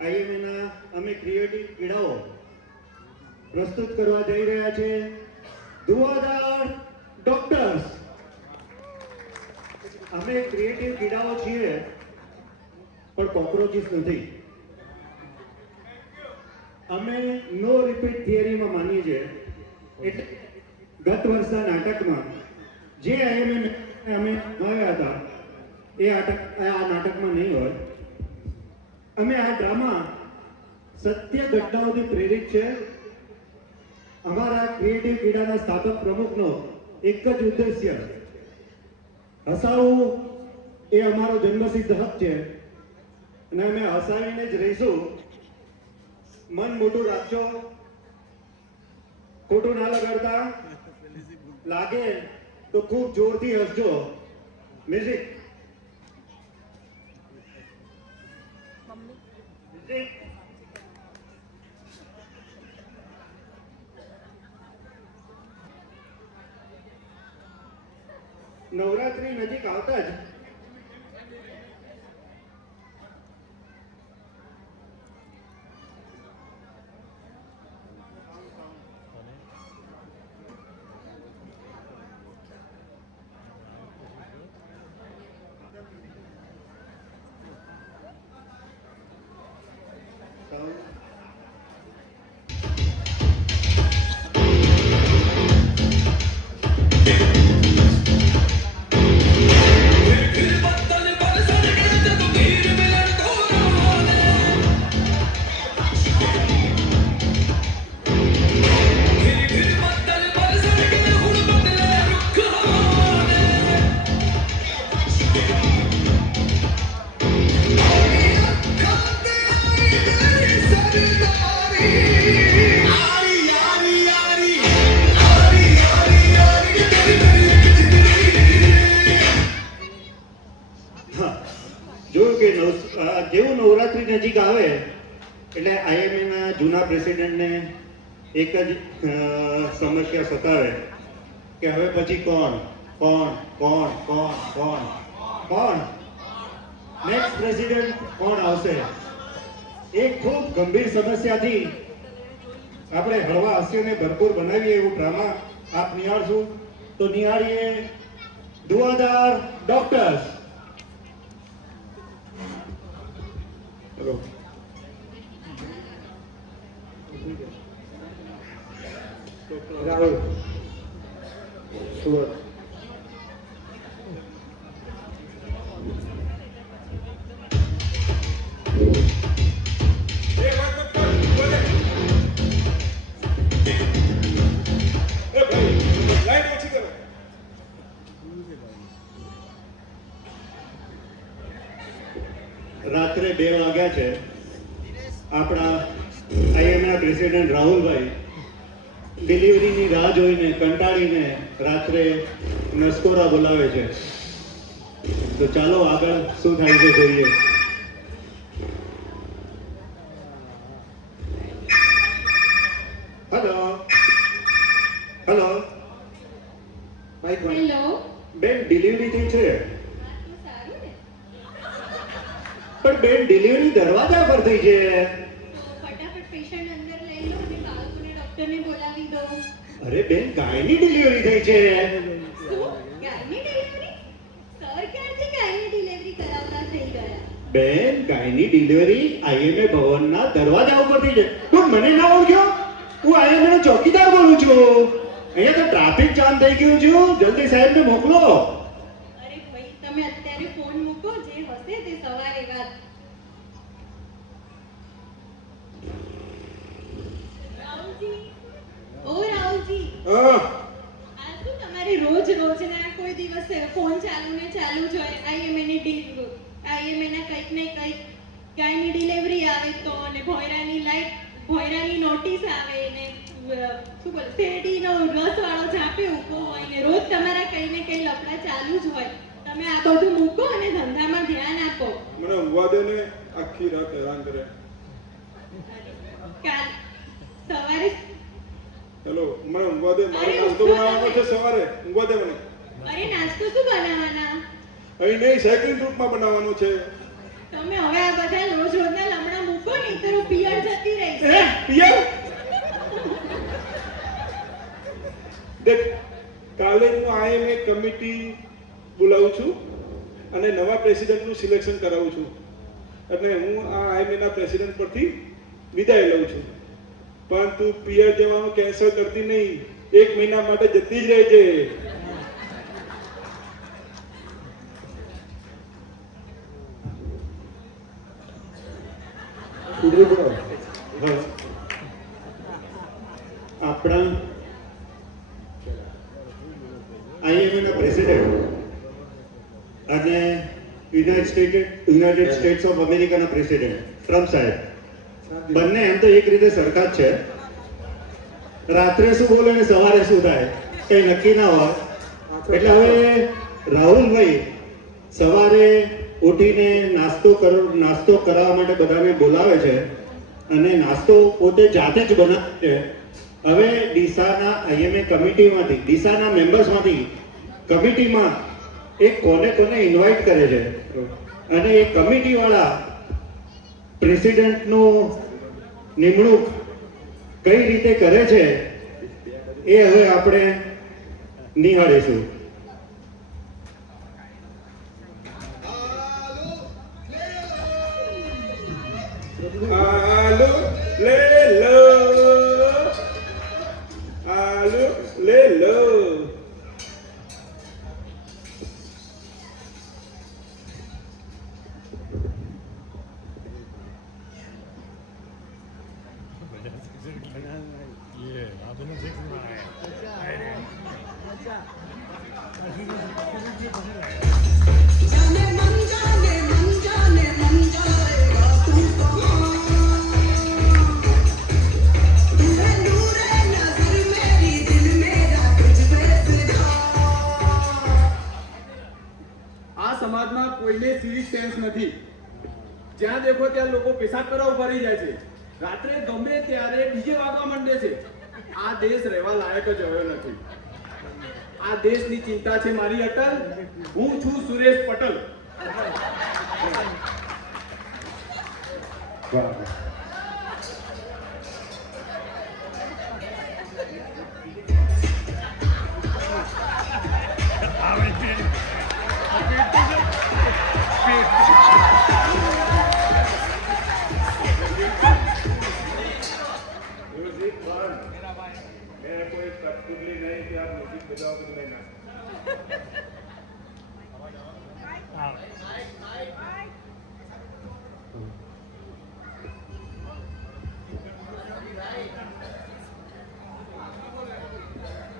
આઈએમએના અમે ક્રિએટિવ ક્રીડાઓ પ્રસ્તુત કરવા જઈ રહ્યા છે ધુઆધાર ડોક્ટર્સ. અમે ક્રિએટિવ ક્રીડાઓ છીએ પણ કોક્રોચીસ નથી. અમે નો રિપીટ થિયરીમાં માનીએ છીએ. એટલે ગત વર્ષના નાટકમાં જે આઈએમએ અમે આવ્યા હતા એ આ નાટકમાં નહીં હોય. અમે આ ડ્રામા સત્ય ઘટનાઓથી પ્રેરિત છે. અમારા ક્રિએટિવ ક્રીડાના સ્થાપક પ્રમુખનો એક જ ઉદ્દેશ્ય હસાવવું એ અમારો જન્મસિદ્ધ હક છે અને અમે હસાવીને જ રહીશું. મન મોટું રાખજો, ખોટું ના લગાડતા. લાગે તો ખૂબ જોરથી હસજો. મ્યુઝિક. નવરાત્રી નજીક આવતા જ જેવું નવરાત્રી નજીક આવે એટલે આઈએમએના જૂના પ્રેસિડેન્ટને એક જ સમસ્યા સતાવે કે હવે પછી કોણ કોણ કોણ કોણ કોણ કોણ નેક્સ્ટ પ્રેસિડેન્ટ કોણ આવશે. એક ખૂબ ગંભીર સમસ્યાથી આપણે હળવા હાસ્યને ભરપૂર બનાવીએ એવું ડ્રામા આપ નિહાળશું. તો નિહાળીએ ધુઆધાર ડોક્ટર્સ. રાહુલ સુરત. રાત્રે 2 વાગ્યા છે. આપણા આઈએમના પ્રેસિડેન્ટ રાહુલભાઈ ડિલિવરીની રાહ જોઈને કંટાળીને રાત્રે નસકોરા બોલાવે છે. તો ચાલો આગળ શું થાય છે જોઈએ. હેલો હેલો હેલો બેન, ડિલિવરી થઈ છે પણ બેન ડિલિવરી દરવાજા પર થઈ છે. ફટાફટ પેશન્ટ અંદર લઈ લો અને બાળકોને ડોક્ટરને બોલાવી દો. અરે બેન, ગાયની ડિલિવરી થઈ છે. શું? ગાયની ડિલિવરી? સર ક્યારથી ગાયની ડિલિવરી કરાવતા થઈ ગયા? બેન, ગાયની ડિલિવરી આઈએમએ ભવનના દરવાજા ઉપર થઈ છે. તું મને ના ઓળખ્યો? હું આઈએમએ ચોકીદાર બોલું છું. અહીંયા તો ટ્રાફિક જામ થઈ ગયું છે. જલ્દી સાહેબને મોકલો. અરે ભાઈ, તમે અત્યારે ફોન મૂકો. જે હશે તે સવારે વાત. રાહુલજી, ઓ રાહુલજી, આ શું તમારે રોજ રોજના કોઈ દિવસે ફોન ચાલુ ને ચાલુ જ હોય? આઈએમએની કંઈક ને કંઈક ગાયની ડિલિવરી આવે તો, અને ભોયરાની નોટિસ આવે ને શું બોલ શેરડીનો રસ વાળો ઝાપે ઊભો હોય ને રોજ તમારા કઈ ને કઈ લફડા ચાલુ જ હોય. તમે આ બધું મૂકો અને ધંધામાં ધ્યાન આપો. મને ઊંઘવા દે ને, આખી રાત હેરાન કરે. કાલ સવારે હેલો, મને ઊંઘવા દે. મારે નાસ્તો બનાવવાનો છે સવારે. ઊંઘવા દે મને. અરે નાસ્તો શું બનાવવાના? અહીં નહીં, સાયકલિંગ રૂટમાં બનાવવાનો છે. તમે હવે આ બધા રોજ રોજના લમણા મૂકો ને નહીં તો પિયર જતી રહીશ. એ પિયર દેખ કાલે હું આઈએમએ કમિટી બોલાવું છું અને નવા પ્રેસિડેન્ટનું સિલેક્શન કરાવું છું અને હું આ આઈએમએના પ્રેસિડેન્ટ પરથી વિદાય લઉં છું. પણ તું પિયર જવાનું કેન્સલ કરતી નહીં, 1 મહિના માટે જતી જ રહેજે. હા. આપણા આઈએમએના પ્રેસિડેન્ટ અને યુનાઇટેડ સ્ટેટ્સ ઓફ અમેરિકાના પ્રેસિડેન્ટ ટ્રમ્પ સાહેબ બંને એમ તો એક રીતે સરખા જ છે. રાત્રે શું બોલે ને સવારે શું થાય કઈ નક્કી ના હોય. એટલે હવે રાહુલભાઈ સવારે ઉઠીને નાસ્તો કરાવવા માટે બધાને બોલાવે છે અને નાસ્તો પોતે જાતે જ બનાવે છે. હવે ડીસાના આઈએમએ કમિટીમાંથી, ડીસાના મેમ્બર્સમાંથી કમિટીમાં એક કોને ઇન્વાઇટ કરે છે અને એ કમિટીવાળા પ્રેસિડેન્ટનું નિમણૂક કઈ રીતે કરે છે એ હવે આપણે નિહાળીશું. આલુ લે લો, આલુ લે લો. આ સમાજમાં કોઈને સિવિક સેન્સ નથી. જ્યાં દેખો ત્યાં લોકો પેશાબ કરવા ઉભા રહી જાય છે. રાત્રે ગમે ત્યારે ડીજે વાગવા માંડે છે. આ દેશ રહેવા લાયક જ રહ્યો નથી. આ દેશની ચિંતા છે મારી અટલ. હું છું સુરેશ પટેલ. म्यूजिक बंद. मेरा कोई कठपुतली नहीं कि आप म्यूजिक बजाओगे तो मैं नाच.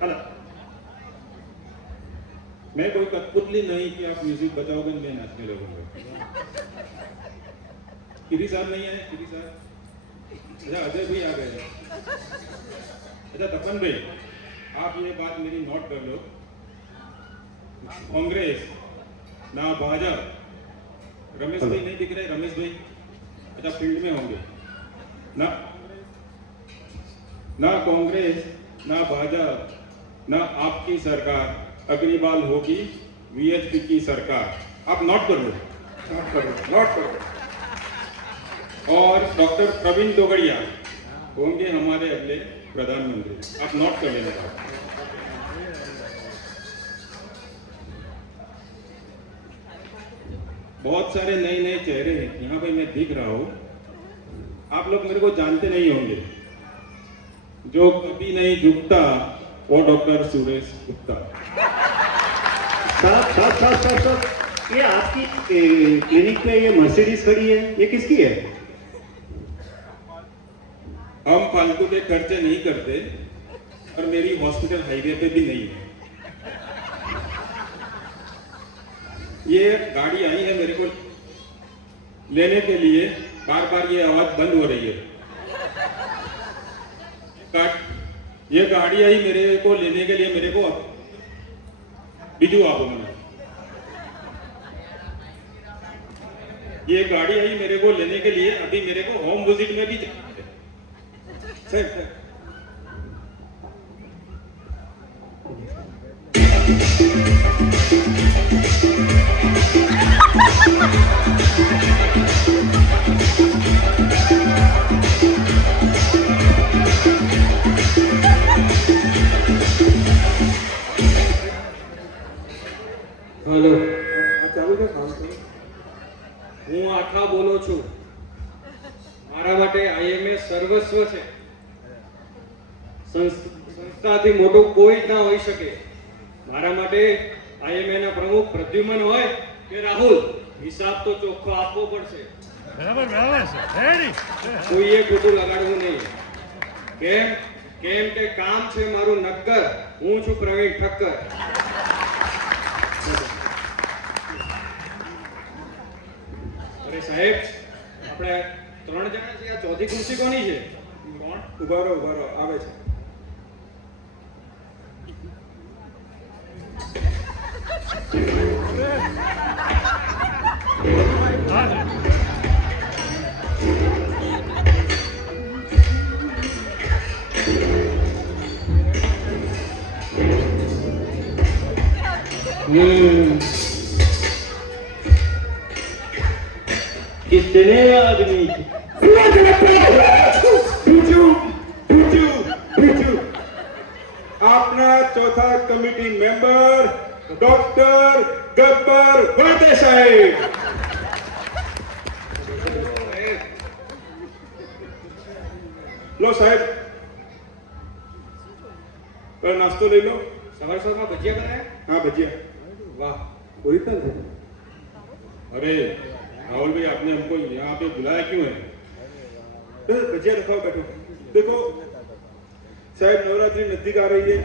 हेलो. मैं कोई कठपुतली नहीं कि आप म्यूजिक बजाओगे तो मैं नाचने लगूंगा. किरी साहब नहीं आए? किरी साहब? अच्छा, अजय भाई आ गए. अच्छा तपन भाई, आप ये बात मेरी नोट कर लो. कांग्रेस ना भाजपा. रमेश भाई नहीं दिख रहे? रमेश भाई अच्छा फील्ड में होंगे. ना कांग्रेस ना भाजपा ना आपकी सरकार. अगली बार होगी वीएचपी की सरकार. आप नोट कर लो, नोट कर लो, नोट कर लो. और डॉक्टर प्रवीण तोगड़िया होंगे हमारे अगले प्रधानमंत्री. आप नोट कर लेना. बहुत सारे नए नए चेहरे हैं यहाँ पे मैं दिख रहा हूँ. आप लोग मेरे को जानते नहीं होंगे. जो कभी नहीं झुकता वो डॉक्टर सुरेश गुप्ता. साहब, ये आपकी क्लिनिक पे ये मर्सिडीज खड़ी है, ये किसकी है? हम फालतू के खर्चे नहीं करते और मेरी हॉस्पिटल हाईवे पे भी नहीं है. ये गाड़ी आई है मेरे को लेने के लिए. बार बार ये आवाज बंद हो रही है. ये गाड़ी आई मेरे को लेने के लिए. मेरे को बिजू आप ये गाड़ी आई मेरे को लेने के लिए. अभी मेरे को होम विजिट में भी जाना है. Sir Thank you. આખા બોલો છું. મારા માટે આઈએમએ સર્વસ્વ છે. સંસ્થાથી મોટું કોઈ જ ના હોઈ શકે. મારા માટે આઈએમએ ના પ્રમુખ પ્રદ્યુમન હોય કે રાહુલ, હિસાબ તો ચોખ્ખો આપવો પડશે. કોઈએ ખોટું લગાડવું નહીં. કેમ કેમ કે કામ છે મારું નક્કર. હું છું પ્રવીણ ઠક્કર. અરે સાહેબ, આપણે 3 જણા છીએ. આ ચોથી ખુરશી કોની છે? કોણ? ઉભા રહો, આવે છે. कितने आदमी थे? આપના ચોથા કમિટી મેમ્બર ડોક્ટર ગબ્બર વળતે સાહેબ. લો સાહેબ, નાસ્તો લઈ લો. સવારમાં ભજીયા બનાવ્યા? हाँ भजिया. વાહ. ओरिजिनल है. अरे राहुल भाई, आपने हमको यहाँ पे बुलाया क्यों है? तो भजिया रखाओ, बैठो. देखो साहब, नवरात्रि नजदीक आ रही है.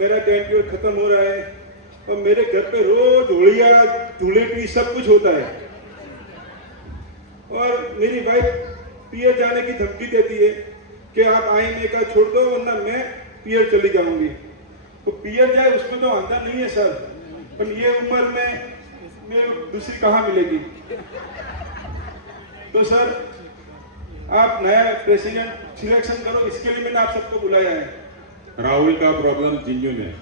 मेरा 10 पीरियड खत्म हो रहा है और मेरे घर पे रोज होलिया धूलेटी सब कुछ होता है. और मेरी वाइफ पियर जाने की धमकी देती है कि आप आईएमए का छोड़ दो वरना मैं पियर चली जाऊंगी. तो पियर जाए उसमें तो आंदा नहीं है सर, पर ये उम्र में मेरे दूसरी कहाँ मिलेगी? तो सर आप नया प्रेसिडेंट सिलेक्शन करो, इसके लिए मैंने आप सबको बुलाया है. राहुल का प्रॉब्लम जेन्युइन है.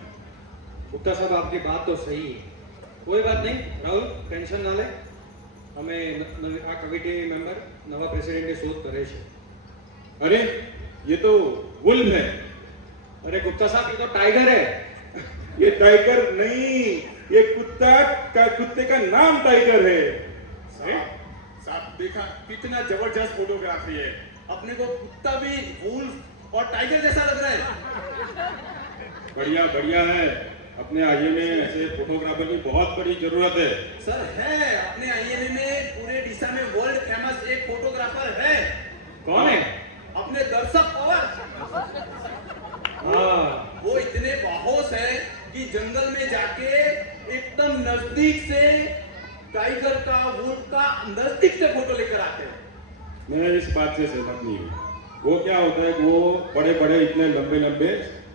गुप्ता साहब, आपकी बात तो सही है. कोई बात नहीं राहुल, टेंशन ना ले. हमें आ कमिटी मेंबर नवा प्रेसिडेंट की शोध करे છે. अरे ये तो वुल्फ है. अरे गुप्ता साहब, ये तो टाइगर है. ये टाइगर नहीं, ये कुत्ते का नाम टाइगर है. साहब देखा कितना जबरदस्त फोटोग्राफी है. अपने को कुत्ता भी वुल्फ और टाइगर जैसा लग रहा है. बढ़िया बढ़िया है. अपने आईएमए में ऐसे फोटोग्राफर की बहुत बड़ी जरूरत है. सर है, अपने आईएमए में पूरे डीसा में वर्ल्ड फेमस एक फोटोग्राफर है. कौन है? अपने दर्शक पवार. हाँ. वो इतने बाहोश है कि जंगल में जाके एकदम नजदीक से टाइगर का, वुल्फ का नजदीक से फोटो लेकर आते हैं. मैं इस बात से सहमत नहीं हूँ. वो क्या होता है, वो बड़े बड़े इतने लंबे लंबे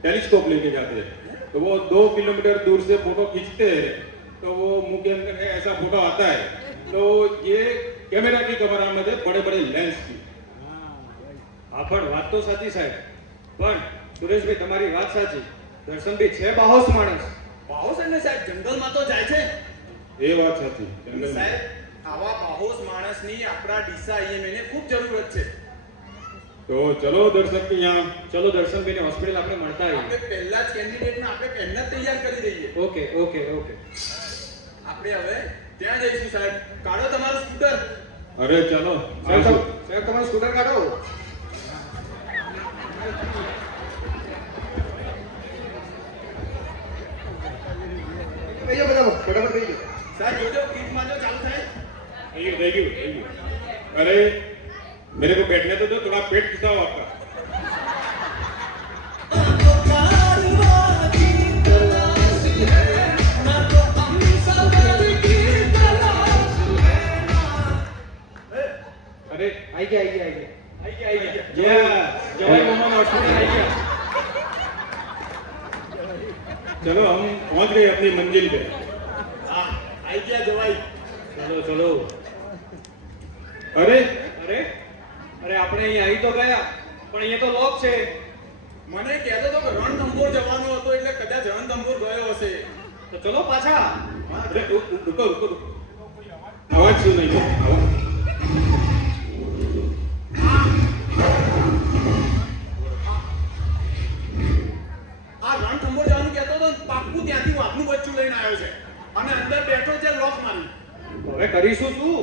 टेलीस्कोप लेके जाते हैं, तो वो 2 किलोमीटर दूर से फोटो खींचते हैं, तो वो मुंह के अंदर ऐसा फोटो आता है. तो ये कैमरा की कमरामत है, बड़े बड़े लेंस की. હા, પણ વાત તો સાચી સાહેબ. પણ સુરેશભાઈ, તમારી વાત સાચી. દર્શનભાઈ છે બાહોશ માણસ. બાહોશ એટલે સાહેબ જંગલમાં તો જાય છે. એ વાત સાચી. જંગલ में. સાહેબ આવા બાહોશ માણસની આપણા ડીસા આઈએમએ ને ખૂબ જરૂરત છે. तो चलो दर्शक के यहाँ. ચલો દર્શનભાઈને હોસ્પિટલ આપણે મળતા આપણે આવીએ. પહેલા જ કેન્ડિડેટને આપણે પહેલા જ તૈયાર કરી દઈએ. Okay okay okay. આપણે હવે ત્યાં જઈશું સાહેબ. કાઢો તમારું સ્કૂટર. अरे चलो. સાહેબ સાહેબ, તમારું સ્કૂટર કાઢો. સાહેબ જોજો કીટમાં જો ચાલુ થાય. Thank you. अरे मेरे को बैठने तो दो, थोड़ा पेट खिंचाओ आपका. અરે આવી ગયા આવી ગયા આવી ગયા. આવી ગયા. જવાઈ મોહન હોસ્પિટલ આવી ગયા. चलो हम पहुंच गए अपनी मंजिल पे. હા આવી ગયા જવાઈ. ચલો ચલો. अरे અરે અરે, આપણે અહીં આવી તો ગયા, પણ અહીંયા તો લોક છે. મને કહેતો હતો કે રણથંભોર જવાનો હતો, એટલે કદાચ રણથંભોર ગયો હશે. તો ચલો પાછા. अरे रुको. आवाज क्यों नहीं है? आवाज. આ રણથંભોર જવાનું કહેતો હતો, પાક્કું ત્યાંથી હું આપનું બચ્ચું લઈને આવ્યો છે અને અંદર બેઠો છે લોક મારી. હવે કરીશું શું?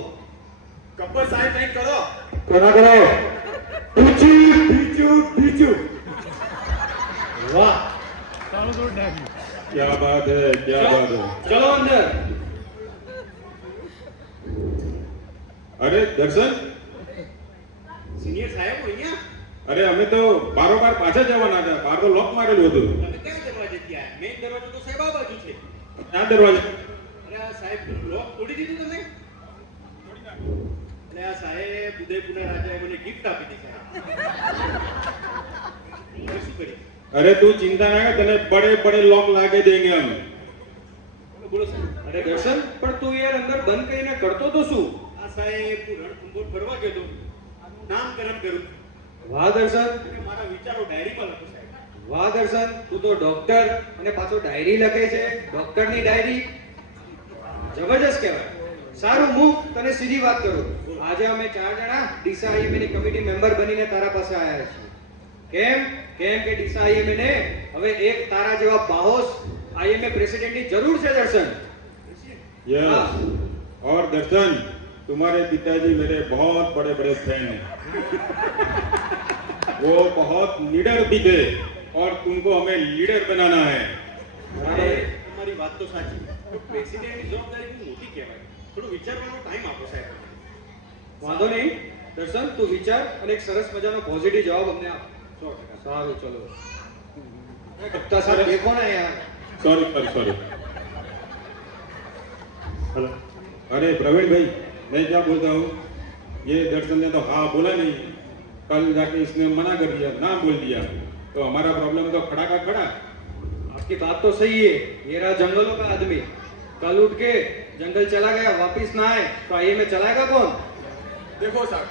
ગબ્બર સાહેબ કંઈક કરો. કોના કરો બીજું. વાહ, क्या बात है, क्या बात है. ચલો અંદર. अरे दर्शन, સિનિયર સાહેબ અહીંયા અરે અમે તો બારોબાર પાછા જવાના હતા. બહાર તો લોક મારેલું હતું. તમે કયા દરવાજે ત્યાં મેઇન દરવાજો તો સાહેબ આ બાજુ છે. આ દરવાજે અરે આ સાહેબ લોક તોડી દીધું તમે. અરે આ સાહેબ ઉદયપુરના રાજાએ મને ગિફ્ટ આપી હતી સાહેબ. હવે શું કરીએ? अरे तू चिंता ना कर, तने बड़े बड़े लॉक लाके देंगे हम. બોલો સાહેબ. અરે દર્શન, પણ તું યાર અંદર બંધ કરીને કરતો તો શું? આ સાહેબ હું રણકુંભોર ફરવા ગયો તો આનું નામકરણ કર્યું વાહ દર્શન, અને મારા વિચારો ડાયરીમાં લખો સાહેબ. વાહ દર્શન, તું તો ડોક્ટર અને પાછો ડાયરી લખે છે. ડોક્ટરની ડાયરી જબરજસ્ત કહેવાય. સારું, હું તને સીધી વાત કરું. આજે અમે 4 જણા ડીસા આઈએમએ ની કમિટી મેમ્બર બનીને તારા પાસે આવ્યા છીએ. કેમ કે ડીસા આઈએમએ ને હવે એક તારા જેવા બાહોશ આઈએમએ પ્રેસિડેન્ટની જરૂર છે દર્શન. यस. और दर्शन, तुम्हारे पिताजी मेरे बहुत बड़े बड़े फैन हैं. वो बहुत लीडर भी थे और तुमको हमें लीडर बनाना है. અરે તમારી વાત તો સાચી પણ પ્રેસિડેન્ટની જવાબદારી બહુ મોટી કહેવાય. થોડું વિચારવાનો ટાઈમ આપો સાહેબ. વાંધો નહીં દર્શન, તું વિચાર અને એક સરસ મજાનો પોઝિટિવ જવાબ અમને આપ. 100%. સારું, ચલો. કપ્તા સાહેબ દેખો ને યાર. सॉरी. हेलो. अरे प्रवीण भाई, मैं क्या बोलता हूँ, ये दर्शन ने तो हाँ बोला नहीं, कल जाके इसने मना कर दिया, ना बोल दिया, तो हमारा प्रॉब्लम तो खड़ा का खड़ा. आपकी बात तो सही है. ये रहा जंगलों का आदमी. कल उठ के जंगल चला गया, वापिस ना आए तो आईएमए चलाएगा कौन? દેખો સાહેબ,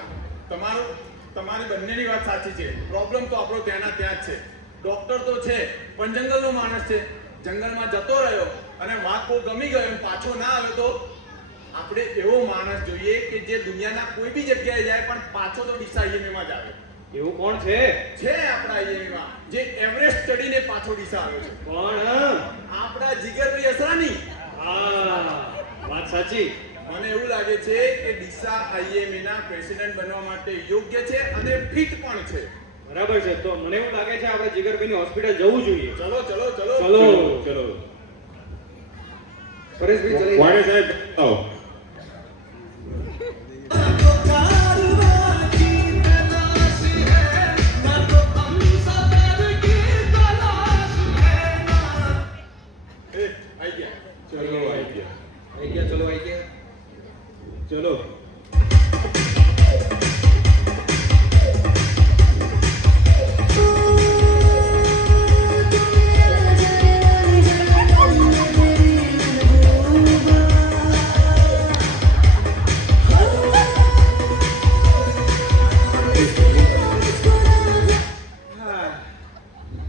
તમારી બંનેની વાત સાચી છે. પ્રોબ્લેમ તો આપણો ત્યાંના ત્યાં જ છે. ડોક્ટર તો છે પણ જંગલનો માણસ છે. જંગલમાં જતો રહ્યો અને વાઘ બહુ ગમી ગયો અને પાછો ના આવ્યો તો આપણે એવો માણસ જોઈએ કે જે દુનિયાના કોઈ બી જગ્યાએ જાય પણ પાછો તો ડીસા આઈએમએમાં જ આવે. એવું કોણ છે? છે આપણા આઈએમએમાં જે એવરેસ્ટ ચડીને પાછો ડીસા આવ્યો છે. કોણ? આપણા જીગરભાઈ અસરાની. હા, વાત સાચી. મને એવું લાગે છે કે ડીસા આઈએમએ ના પ્રેસિડેન્ટ બનવા માટે યોગ્ય છે અને ફિટ પણ છે. બરાબર છે. તો મને એવું લાગે છે આપણે જીગરભાઈની હોસ્પિટલ જવું જોઈએ. ચલો ચલો ચલો ચલો. चलो. પરેશભાઈ ચલી वाड़े साहब बताओ. એ આઈ ગયા. चलो आई गया. આઈ ગયા. ચલો આઈ ગયા. चलो.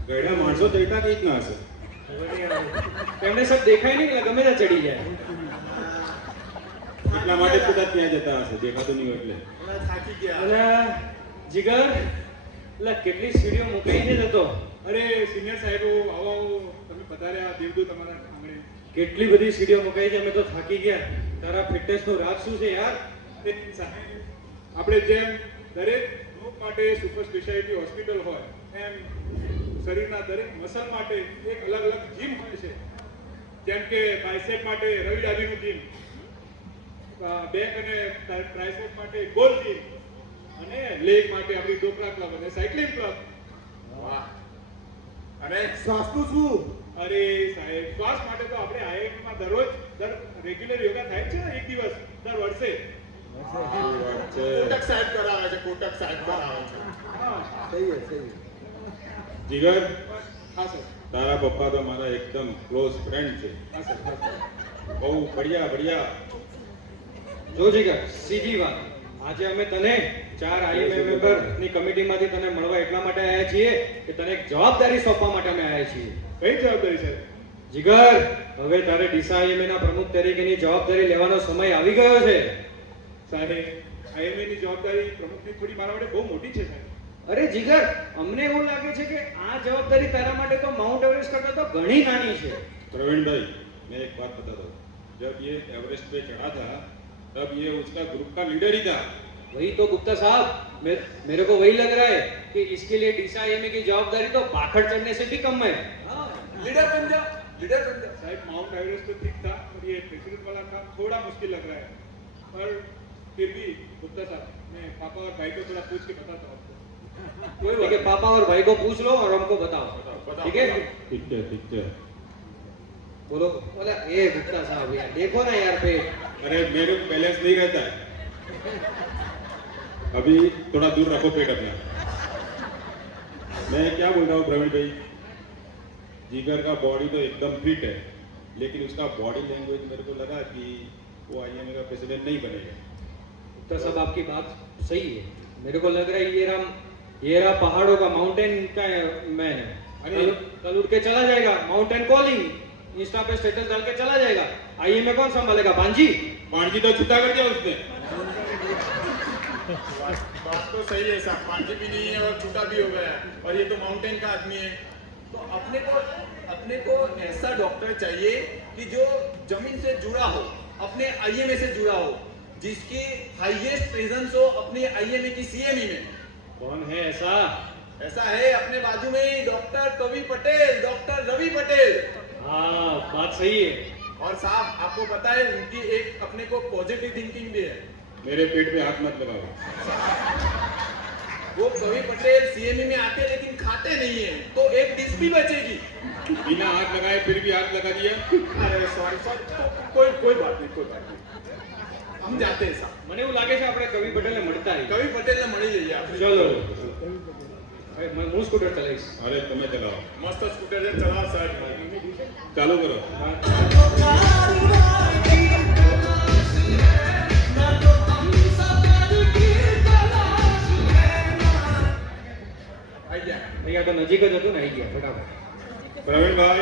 ગયડા માણસો ચડતા કઈ ના હશે. એમને સબ દેખાય નહીં એટલે ગમે ત્યાં ચડી જાય. એટલા માટે બધા ત્યાં જતા હશે, દેખાતું નહીં એટલે. હમણાં થાકી ગયા. અને જીગર, એટલે કેટલી સીડીઓ મુકાઈ છે જતો. અરે સિનિયર સાહેબો, આવો તમે પધાર્યા દેવદૂત તમારા આંગણે. કેટલી બધી સીડીઓ મુકાઈ છે, અમે તો થાકી ગયા. તારા ફિટનેસનો રાજ શું છે યાર? તે સાહેબ, આપણે જેમ દરેક રોગ માટે સુપર સ્પેશિયાલિટી હોસ્પિટલ હોય એમ શરીરના દરેક મસલ માટે એક અલગ અલગ જીમ હોય છે. જેમ કે બાયસેપ માટે રવિ ડાબીનું જીમ, બેક અને ટ્રાયસેપ માટે ગોલ જીમ, અને લેગ માટે આપણી ડોકરા ક્લબ અને સાયકલિંગ ક્લબ. વાહ. અને શ્વાસનું શું? અરે સાહેબ, શ્વાસ માટે તો આપણે આઈઆઈટીમાં દરરોજ રેગ્યુલર યોગા થાય છે ને, એક દિવસ દર વર્ષે. કોટક સાહેબ કરાવે છે, કોટક સાહેબ કરાવે છે. હા જીગર, હા સર. તારા પપ્પા તો મારા એકદમ ક્લોઝ ફ્રેન્ડ છે. હા સર. બહુ બઢિયા. જો જીગર, સીધી વાત. આજે અમે તને 4 આઈએમએ મેમ્બરની કમિટીમાંથી તને મળવા એટલા માટે આવ્યા છીએ કે તને એક જવાબદારી સોંપવા માટે અમે આવ્યા છીએ. કઈ જવાબદારી સર? જીગર, હવે તારે ડીસા આઈએમએના પ્રમુખ તરીકેની જવાબદારી લેવાનો સમય આવી ગયો છે. સાહેબ, આઈએમએ ની જવાબદારી પ્રમુખની થોડી મારા માટે બહુ મોટી છે સાહેબ. અરે જીગર, અમને એવું લાગે છે કે આ જવાબદારી તારા માટે તો માઉન્ટ એવરેસ્ટ કરતા તો ઘણી નાની છે. प्रवीण भाई, मैं एक बात बताता हूँ. जब ये एवरेस्ट पे चढ़ा था तब ये उसका ग्रुप का लीडर ही था। वही तो गुप्ता साहब, मेरे को वही लग रहा है कि इसके लिए डीसा आईएमए की जवाबदारी तो बाखड़ चढ़ने से भी कम है। लीडर बन जा, लीडर बन जा। साहब माउंट एवरेस्ट तो ठीक था, और ये प्रेसिडेंट वाला काम थोड़ा मुश्किल लग रहा है, पर फिर भी गुप्ता साहब मैं पापा और भाई को थोड़ा पूछ के बताता हूँ आपको। कोई ठीक है, पापा और भाई को पूछ लो और हमको बताओ, ठीक है? ठीक है, ठीक है। बोलो बोला ए गुप्ता साहब यार देखो ना यार पे। अरे मेरे बैलेंस नहीं रहता है, अभी थोड़ा दूर रखो पेट अपना। मैं क्या बोल रहा हूँ प्रवीण भाई, जिगर का बॉडी तो एकदम फिट है, लेकिन उसका बॉडी लैंग्वेज मेरे को लगा कि वो आईएमए का प्रेसिडेंट नहीं बनेगा। गुप्ता साहब आपकी बात सही है, मेरे को लग रहा है ये रहा पहाड़ों का माउंटेन का मैन है। अरे कल उठ के चला जाएगा, माउंटेन कॉलिंग, इंस्टा पे स्टेटस डाल के चला जाएगा। आईएमए कौन संभालेगा? भांजी तो छुट्टा कर दिया उसने। बात तो सही है साहब, पांची भी नहीं है और छूटा भी हो गया है, और ये तो माउंटेन का आदमी है। तो अपने को ऐसा डॉक्टर चाहिए कि जो जमीन से जुड़ा हो, अपने आईएमए से जुड़ा हो, जिसकी हाईएस्ट प्रेजेंस हो अपने आईएमए की सीएमई में। कौन है ऐसा? ऐसा है अपने बाजू में ही डॉक्टर कवि पटेल, डॉक्टर रवि पटेल। हाँ बात सही है। और साहब आपको पता है उनकी एक अपने को पॉजिटिव थिंकिंग भी है। मेरे पेट पे हाथ मत लगाओ। वो कवि पटेल सीएमई में आते लेकिन खाते नहीं है, तो एक डिश भी बचेगी। बिना हाथ लगाए फिर भी हाथ लगा दिया। अरे सॉरी कोई बात नहीं, हम जाते हैं साहब। મને એવું લાગે છે આપણે કવિ પટેલને મળતા રહીએ। कवि पटेल ने मળી લઈએ આપણે। ચલો હું સ્કૂટર ચલાવીશ। अरे तुम्हें चलाओ, मस्त स्कूटर से चला साहब। चालू करो। आई गया। અહીંયા તો નજીક જ હતું ને, આવી ગયા ફટાફટ। प्रवीण भाई,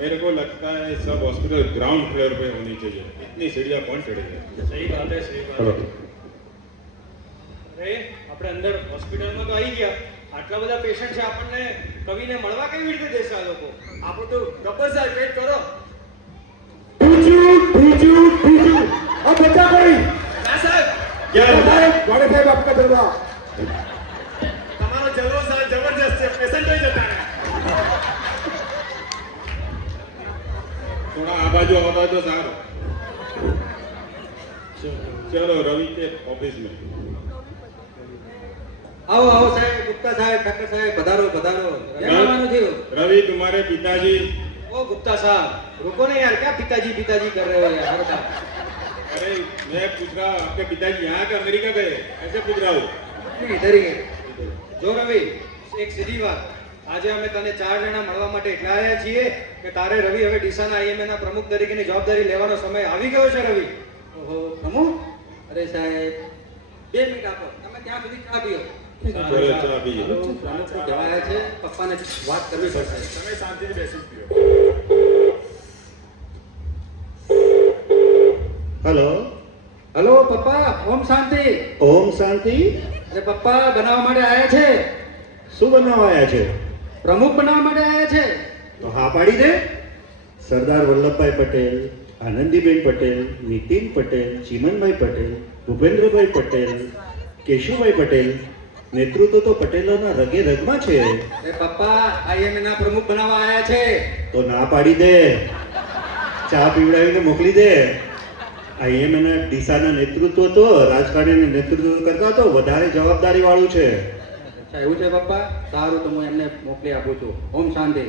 मेरे को लगता है सब हॉस्पिटल ग्राउंड फ्लोर पे होनी चाहिए, इतनी सीढ़ियाँ कौन चढ़ेगा? સહી વાત है, સહી बात है। અરે આપણે અંદર હોસ્પિટલમાં તો આવી ગયા, આટલા બધા પેશન્ટ છે, આપણને કવિને મળવા કેવી રીતે દેશે આ લોકો? आप तो गब्बर साहब वेट करो। अब बच्चा कोई ना साहब, क्या बड़े साहब आपका दरबार। તમારો જલવો સાહેબ જબરજસ્ત છે, પેશન્ટ લઈ જતા રહે। थोड़ा आवाजो होता तो सारो। चलो रवि के ऑफिस में। આવો આવો સાહેબ, ગુપ્તા સાહેબ, ઠક્કર સાહેબ, પધારો પધારો। ક્યાં આવવાનું થયું? रवि तुम्हारे पिताजी। ओ गुप्ता साहब रुको ना यार, क्या पिताजी पिताजी कर रहे हो यार हर बार? अरे मैं पूछ रहा हूँ आपके पिताजी यहाँ के अमेरिका गए, ऐसे पूछ रहा हूँ। नहीं, इधर ही है। જો રવિ, એક સીધી વાત, આજે અમે તને 4 જણા મળવા માટે એટલા આવ્યા છીએ કે તારે રવિ હવે ડીસાના આઈએમએ ના પ્રમુખ તરીકેની જવાબદારી લેવાનો સમય આવી ગયો છે રવિ। ઓહો પ્રમુખ, અરે સાહેબ 2 મિનિટ આપો, તમે ત્યાં સુધી ચા પીઓ। चलो चलो अभी પ્રમુખ જવાયા છે, પપ્પાને વાત કરવી પડશે। તમે શાંતિથી બેસી પીઓ। हेलो, હેલો પપ્પા, ઓમ શાંતિ। ओम शांति। અરે પપ્પા બનાવવા માટે આવ્યા છે, શું બનાવવા આવ્યા છે? પ્રમુખ બનાવવા માટે આવ્યા છે। તો હા પાડી દે। સરદાર વલ્લભભાઈ પટેલ, આનંદીબેન પટેલ, નીતિન પટેલ, ચીમનભાઈ પટેલ, ભૂપેન્દ્રભાઈ પટેલ, કેશુભાઈ પટેલ, નેતૃત્વ તો પટેલોના રગે રગમાં છે। અરે પપ્પા આઈએમએ ના પ્રમુખ બનાવવા આવ્યા છે। તો ના પાડી દે, ચા પીવડાવીને મોકલી દે। આઈએમએના ડીસાના નેતૃત્વ તો રાજકારણીના નેતૃત્વ કરતા તો વધારે જવાબદારી વાળું છે। અચ્છા એવું છે પપ્પા, સારું તો હું એમને મોકલી આપું છું। ઓમ શાંતિ।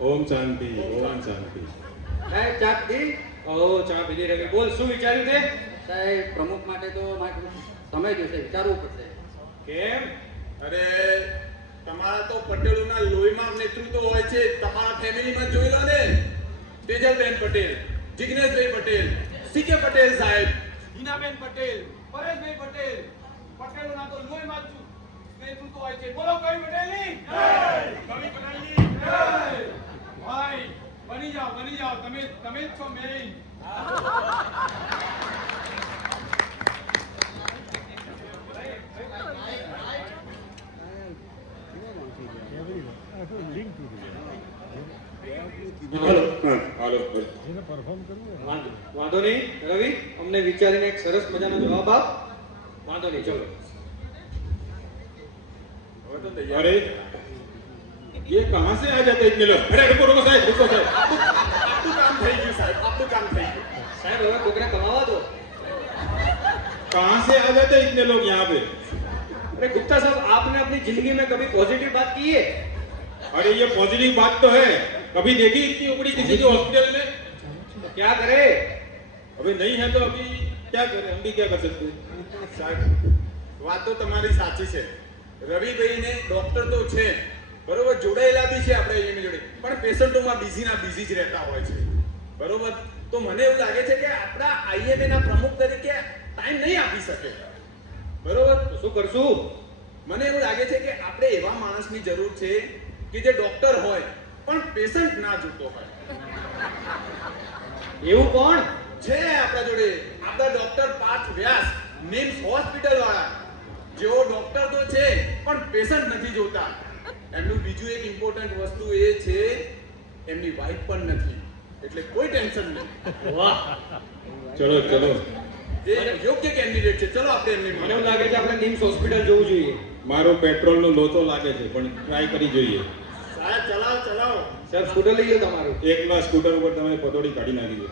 ओम शांति, ओम शांति। સાહેબ ચા પીધી? ઓ ચા પીધી રવિ, બોલ શું વિચાર્યું તે? સાહેબ પ્રમુખ માટે તો મારે સમય જોશે, વિચારવું પડશે। કેમ? અરે તમારા તો પટેલોના લોહીમાં નેતૃત્વ હોય છે, તમારા ફેમિલીમાં જોઈ લો ને। તેજલબેન પટેલ, જિગ્નેશભાઈ પટેલ, સીકે પટેલ સાહેબ, હિનાબેન પટેલ, પરેશભાઈ પટેલ, પટેલોના તો લોહીમાં નેતૃત્વ હોય છે। બોલો કવિ પટેલની જય, કવિ પટેલની જય। ભાઈ બની જાઓ, તમે જ છો મેઇન। हेलो, हाँ, हेलो વાંધો નહીં રવિ, અમને વિચારીને એક સરસ મજાનો જવાબ આપ. વાંધો નહીં, ચલો. હવે તો તૈયાર. अरे ये कहाँ से आ जाते इतने लोग? अरे रुको रुको साहब, रुको साहब. આપણું કામ થઈ ગયું સાહેબ, આપણું કામ થઈ ગયું. સાહેબ હવે કોકને કમાવા દો. कहाँ से आ जाते इतने लोग यहाँ पे? अरे गुप्ता साहब, आपने अपनी जिंदगी में कभी पॉजिटिव बात की है? अरे ये पॉजिटिव बात तो है. कभी देखी इतनी उपड़ी किसी की हॉस्पिटल में? तो क्या करे? अभी नहीं है तो अभी क्या करें, हम भी क्या कर सकते हैं? સાહેબ વાત તો તમારી સાચી છે. રવિભાઈને ડોક્ટર તો છે બરોબર, જોડાયેલા બી છે આપણે એની જોડે, પણ પેશન્ટોમાં બિઝી જ રહેતા હોય છે બરોબર. તો મને એવું લાગે છે કે આપણા આઈએમએ ના પ્રમુખ તરીકે ટાઈમ નહીં આપી શકે બરોબર. તો શું કરશું? મને એવું લાગે છે કે આપણે એવા માણસની જરૂર છે કે જે ડોક્ટર હોય પણ પેશન્ટ ના જોતો હોય. એવું કોણ? છે આપણા જોડે આપણા ડોક્ટર પાર્થ વ્યાસ, નિમ્સ હોસ્પિટલ વાળા. જેઓ ડોક્ટર તો છે પણ પેશન્ટ નથી જોતા. એમનું બીજું એક ઇમ્પોર્ટન્ટ વસ્તુ એ છે એમની વાઈફ પણ નથી, એટલે કોઈ ટેન્શન નહીં. વાહ, चलो चलो, એ યોગ્ય કેન્ડિડેટ છે. ચલો આપણે એમની મને એવું લાગે છે આપણે નિમ્સ હોસ્પિટલ જવું જોઈએ. મારો પેટ્રોલનો લોચો લાગે છે પણ ટ્રાય કરી જોઈએ. સાહેબ ચલાવો. સાહેબ સ્કૂટર લઈ લો તમારું. એકલા સ્કૂટર ઉપર તમે પતોડી કાઢી નાખી દો.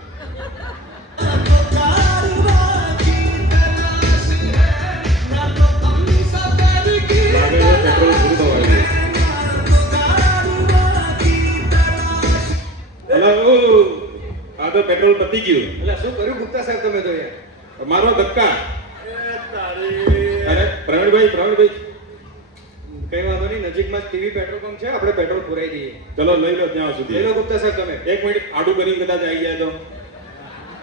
લાગે છે પેટ્રોલ પૂરું થવા આવ્યું. હલો, આ તો પેટ્રોલ પતી ગયું. એટલે શું કર્યું ગુપ્તા સાહેબ તમે તો યાર? મારો ધક્કા. એ તારી. અરે પ્રવીણભાઈ, કઈ વાંધો નહીં, નજીકમાં જ ટીવી પેટ્રોલ પંપ છે, આપણે પેટ્રોલ પુરાઈ દઈએ. ચલો લઈ લો ત્યાં લઈ લો સુધી. ગુપ્તા સાહેબ તમે. એક મિનિટ આડું કરીને કદાચ આવી જાય તો.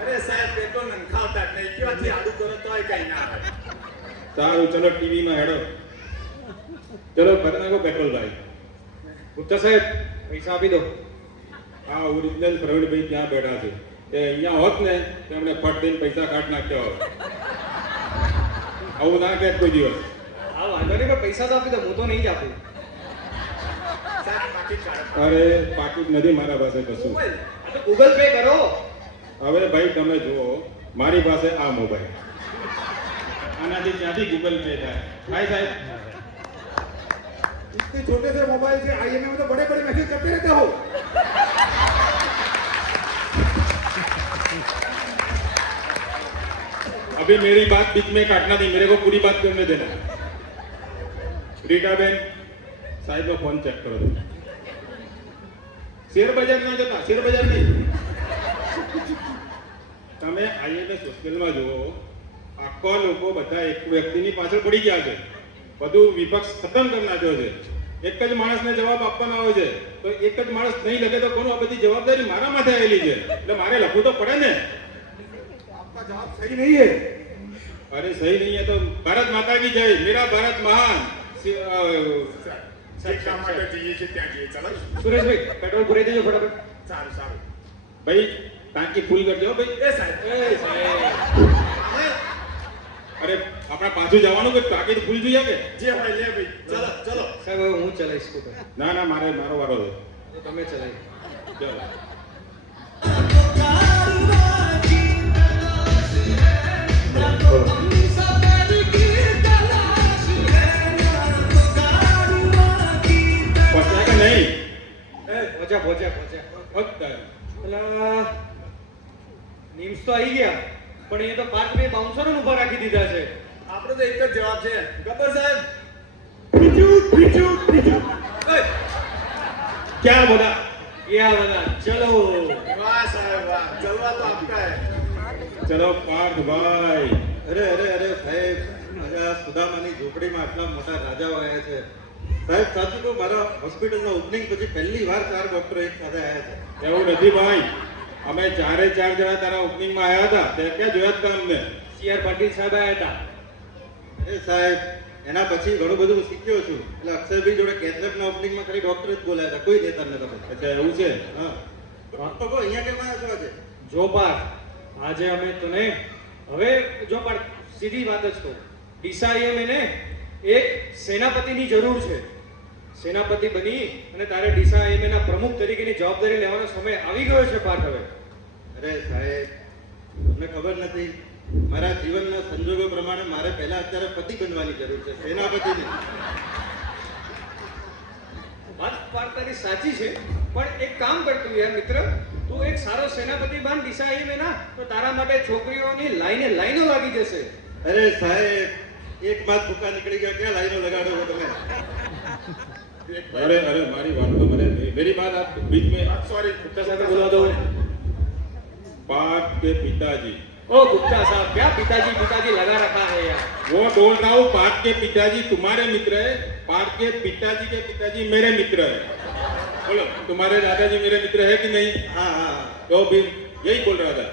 અરે સાહેબ પેટ્રોલ નંખાવતા જ નહીં, કેવાથી આડું કરો તોય કઈ ના થાય. સારું, ચલો ટીવીમાં હેડો. ચલો ભરી નાખો પેટ્રોલ ભાઈ. ગુપ્તા સાહેબ પૈસા આપી દો. આ ઓરિજિનલ પ્રવીણભાઈ ત્યાં બેઠા છે. એ અહીંયા હોત ને તો એમણે ફટ દઈને પૈસા કાઢ નાખ્યા હોત. આવું ના કહે કોઈ દિવસ. હા વાંધો નહીં, પણ પૈસા તો આપી દો, હું તો નહીં જ આપું. સાહેબ પાકીટ કાઢો. અરે પાકીટ નથી મારા પાસે કશું. મોબાઈલ. આ તો ગૂગલ પે કરો. હવે ભાઈ તમે જુઓ, મારી પાસે આ મોબાઈલ, આનાથી ક્યાંથી ગૂગલ પે થાય? ભાઈ સાહેબ, इतने छोटे से मोबाइल से आईएमए में तो बड़े बड़े मैसेज करते रहते हो. अभी मेरी बात बीच में काटना नहीं, मेरे को पूरी बात करने देना. रीटा बेन, साहिब का फोन चेक करो. शेयर बाजार ना जता, शेयर बाजार नहीं. તમે આઈએમએસ હોસ્પિટલમાં જુઓ, આખા લોકો બધા એક વ્યક્તિની પાછળ પડી ગયા છે. બધું વિપક્ષ ખતમ કરી નાખ્યો છે. એક જ માણસને જવાબ આપવાનો હોય છે, તો એક જ માણસ નહીં લખે તો કોનું? આ બધી જવાબદારી મારા માથે આવેલી છે, એટલે મારે લખવું તો પડે ને. आपका जवाब सही नहीं है. अरे सही नहीं है तो भारत माता की जय, मेरा भारत महान. સાહેબ કામ માટે જઈએ છીએ ત્યાં જઈએ. ચલો. સુરેશભાઈ પેટ્રોલ પુરાઈ દેજો ફટાફટ. સારું. भाई टांकी फुल कर दो भाई. એ સાહેબ. अरे अपना पाछू जवानों के टांकी फुल જોઈએ કે? જે હોય લે ભાઈ. ચલો. સાહેબ હવે હું ચલાવીશ સ્કૂટર. ના ના, મારો વારો છે. તો તમે ચલાવી. ચલો. પહોંચ્યા કે નહીં? પહોંચ્યા. પહોંચતા. પેલા નિમ્સ તો આવી ગયા, પણ એ તો પાંચ બે બાઉન્સરો ઉભા રાખી દીધા છે. આપણો તો એક જ જવાબ છે. ગબ્બર સાહેબ. क्या बोला? યા બધા ચલો. વાહ સાહેબ વાહ. ચલવા તો આપકા હે. ચલો પાર્થભાઈ. અરે સાહેબ, આ સુદામાની ઝૂંપડીમાં આટલા મોટા રાજાઓ આવ્યા છે. સાહેબ સાચું કહું, મારા હોસ્પિટલના ઓપનિંગ પછી પહેલી વાર 4 ડોક્ટરો એક સાથે આવ્યા છે. એવું નથી ભાઈ, અમે ચારે ચાર જણા તારા ઓપનિંગમાં આવ્યા હતા, તે ક્યાં જોયા હતા અમને? સીઆર પાટીલ સાહેબ આવ્યા હતા. અરે સાહેબ, એના પછી ઘણું બધું શીખ્યો છું. એટલે અક્ષયભાઈ જોડે કેથરેટના ઓપનિંગમાં ખાલી ડોક્ટર જ બોલાયા હતા, કોઈ નેતા નતા બોલાયા. અચ્છા એવું છે. હા, ડોક્ટર કહો અહીંયા કેમ આવ્યા છો આજે? જો પાર આજે અમે તને હવે જો પાર સીધી વાત જ કહું, ડીસાઆઈએમએ ને એક સેનાપતિની જરૂર છે. સેનાપતિ બની અને તારે ડીસાઆઈએમએ ના પ્રમુખ તરીકેની જવાબદારી લેવાનો સમય આવી ગયો છે પાર્થ. હવે અરે સાહેબ, તમને ખબર નથી, મારા જીવનના સંજોગો પ્રમાણે મારે પહેલા અત્યારે પતિ બનવાની જરૂર છે, સેનાપતિ નહીં. વાત તારી સાચી છે, પણ એક કામ કરતું યાર મિત્ર, તું એક સારો સેનાપતિ બન દિશા એ ના, તો તારા માટે છોકરીઓની લાઈનો લાગી જશે. અરે સાહેબ, એક બાદ ભૂકા નીકળી ગયા, ક્યાં લાઈનો લગાડો છો તમે? अरे अरे हमारी बात तो मैंने मेरी बात आप बीच में सॉरी गुप्ता साहब को बुला दो. पार्थ के पिताजी, ओ गुप्ता साहब, क्या पिताजी लगा रखा है यार. वो बोल रहा हूँ पार्थ के पिताजी तुम्हारे मित्र है, पार्थ के पिताजी मेरे मित्र है. बोलो तुम्हारे दादाजी मेरे मित्र है कि नहीं? હા હા, तो भी यही बोल रहा था.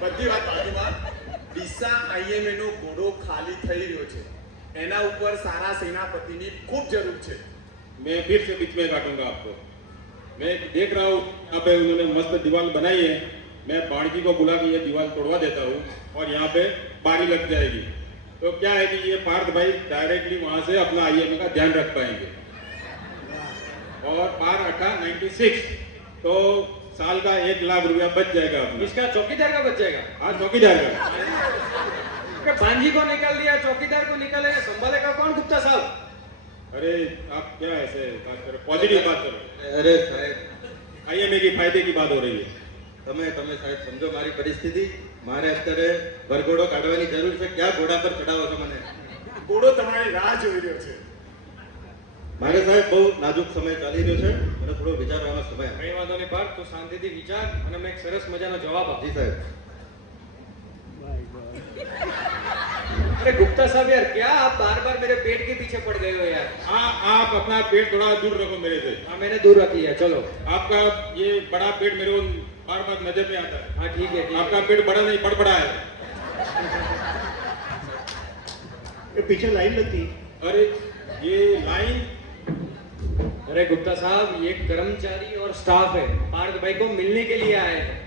બધી વાત બાજુમાં, ડીસા આઈએમએ નો ઘોડો ખાલી થઈ રહ્યો છે, એના ઉપર સારા સેનાપતિની ખૂબ જરૂર છે. मैं फिर से बीच में काटूंगा आपको. मैं देख रहा हूँ यहाँ पे उन्होंने मस्त दीवार बनाई है. मैं बाणजी को बुला के ये दीवार तोड़वा देता हूँ और यहाँ पे बारी लग जाएगी. तो क्या है कि ये पार्थ भाई डायरेक्टली वहाँ से अपना आईएमए का ध्यान रख पाएंगे. और पार 96 तो साल का 1 लाख रुपया बच जाएगा अपना. इसका चौकीदार का बच जाएगा. हाँ चौकीदार का. कि बांझी को निकाल दिया, चौकीदार को निकालेगा, संभालेगा कौन गुप्ता साहब? अरे आप क्या ऐसे बात करो, पॉजिटिव बात करो. અરે સાહેબ, आईएमए की फायदे की बात हो रही है. તમે સાહેબ સમજો મારી પરિસ્થિતિ. મારે અત્યારે વરઘોડો કાઢવાની જરૂર છે, ક્યાં ઘોડા પર ચડાવો છો મને? ઘોડો તમારી રાહ જોઈ રહ્યો છે. મારે સાહેબ બહુ નાજુક સમય ચાલી રહ્યો છે, મને થોડો વિચારવાનો સમય આપો. કઈ વાંધો નહીં પાર્થ, તું શાંતિથી વિચાર અને મેં એક સરસ મજાનો જવાબ આપો. જી સાહેબ. अरे गुप्ता साहब यार, क्या आप बार बार मेरे पेट के पीछे पड़ गए हो यार. आप अपना पेट थोड़ा दूर रखो मेरे से. हाँ मैंने दूर रखी है, चलो. आपका ये बड़ा पेट मेरे को बार बार नजर में आता है. हाँ ठीक है, ठीक आपका है. पेट बड़ा नहीं बड़ा है. એ પીછે લાઈન નથી. अरे ये लाइन, अरे गुप्ता साहब, ये कर्मचारी और स्टाफ है, पार्थ भाई को मिलने के लिए आए हैं.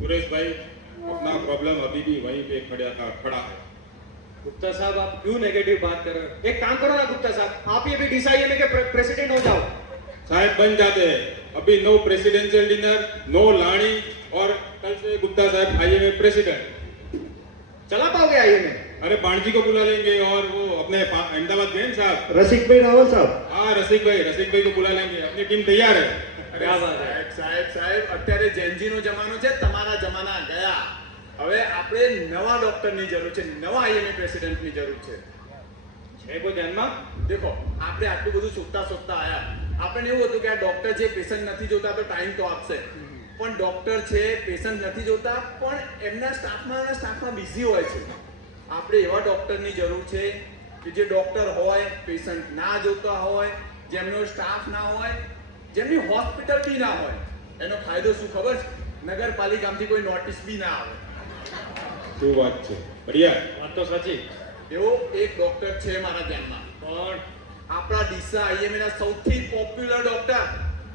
सुरेश भाई अपना प्रॉब्लम अभी भी वहीं पे खड़ा है. गुप्ता साहब, आप क्यों नेगेटिव बात कर रहे हो? एक काम करो ना गुप्ता साहब, आप ये भी DSIMA के प्रेसिडेंट हो जाओ. साहब बन जाते हैं. अभी नो प्रेसिडेंशियल डिनर, नो लाणी, और कल से गुप्ता साहब आईएमए प्रेसिडेंट. चला पाओगे IMA? अरे बाणजी को बुला लेंगे और वो अपने अहमदाबाद गए हैं साहब. રસિકભાઈ રાવલ સાહેબ. हाँ रसिक भाई को बुला लेंगे. अपनी टीम तैयार है. क्या बात है. સાહેબ, અત્યારે જેનજીનો જમાનો છે, તમારા જમાના ગયા. હવે આપણે નવા ડોક્ટરની જરૂર છે, નવા આઈએમએ પ્રેસિડેન્ટની જરૂર છે. છે કોઈ ધ્યાનમાં? દેખો, આપણે આટલું બધું શોધતા આયા. આપણને એવું હતું કે આ ડોક્ટર છે, પેશન્ટ નથી જોતા તો ટાઈમ તો આપશે, પણ ડોક્ટર છે, પેશન્ટ નથી જોતા, પણ એમના સ્ટાફમાં બિઝી હોય છે. આપણે એવા ડોક્ટરની જરૂર છે કે જે ડોક્ટર હોય, પેશન્ટ ના જોતા હોય, જેમનો સ્ટાફ ના હોય, જેમની હોસ્પિટલ બી ના હોય. એનો ફાયદો શું ખબર છે? નગરપાલિકામાંથી કોઈ નોટિસ બી ના આવે. શું વાત છે, बढ़िया. વાત તો સાચી. એવો એક ડોક્ટર છે મારા ધ્યાનમાં. કોણ? આપણા ડીસા આઈએમએ ના સૌથી પોપ્યુલર ડોક્ટર,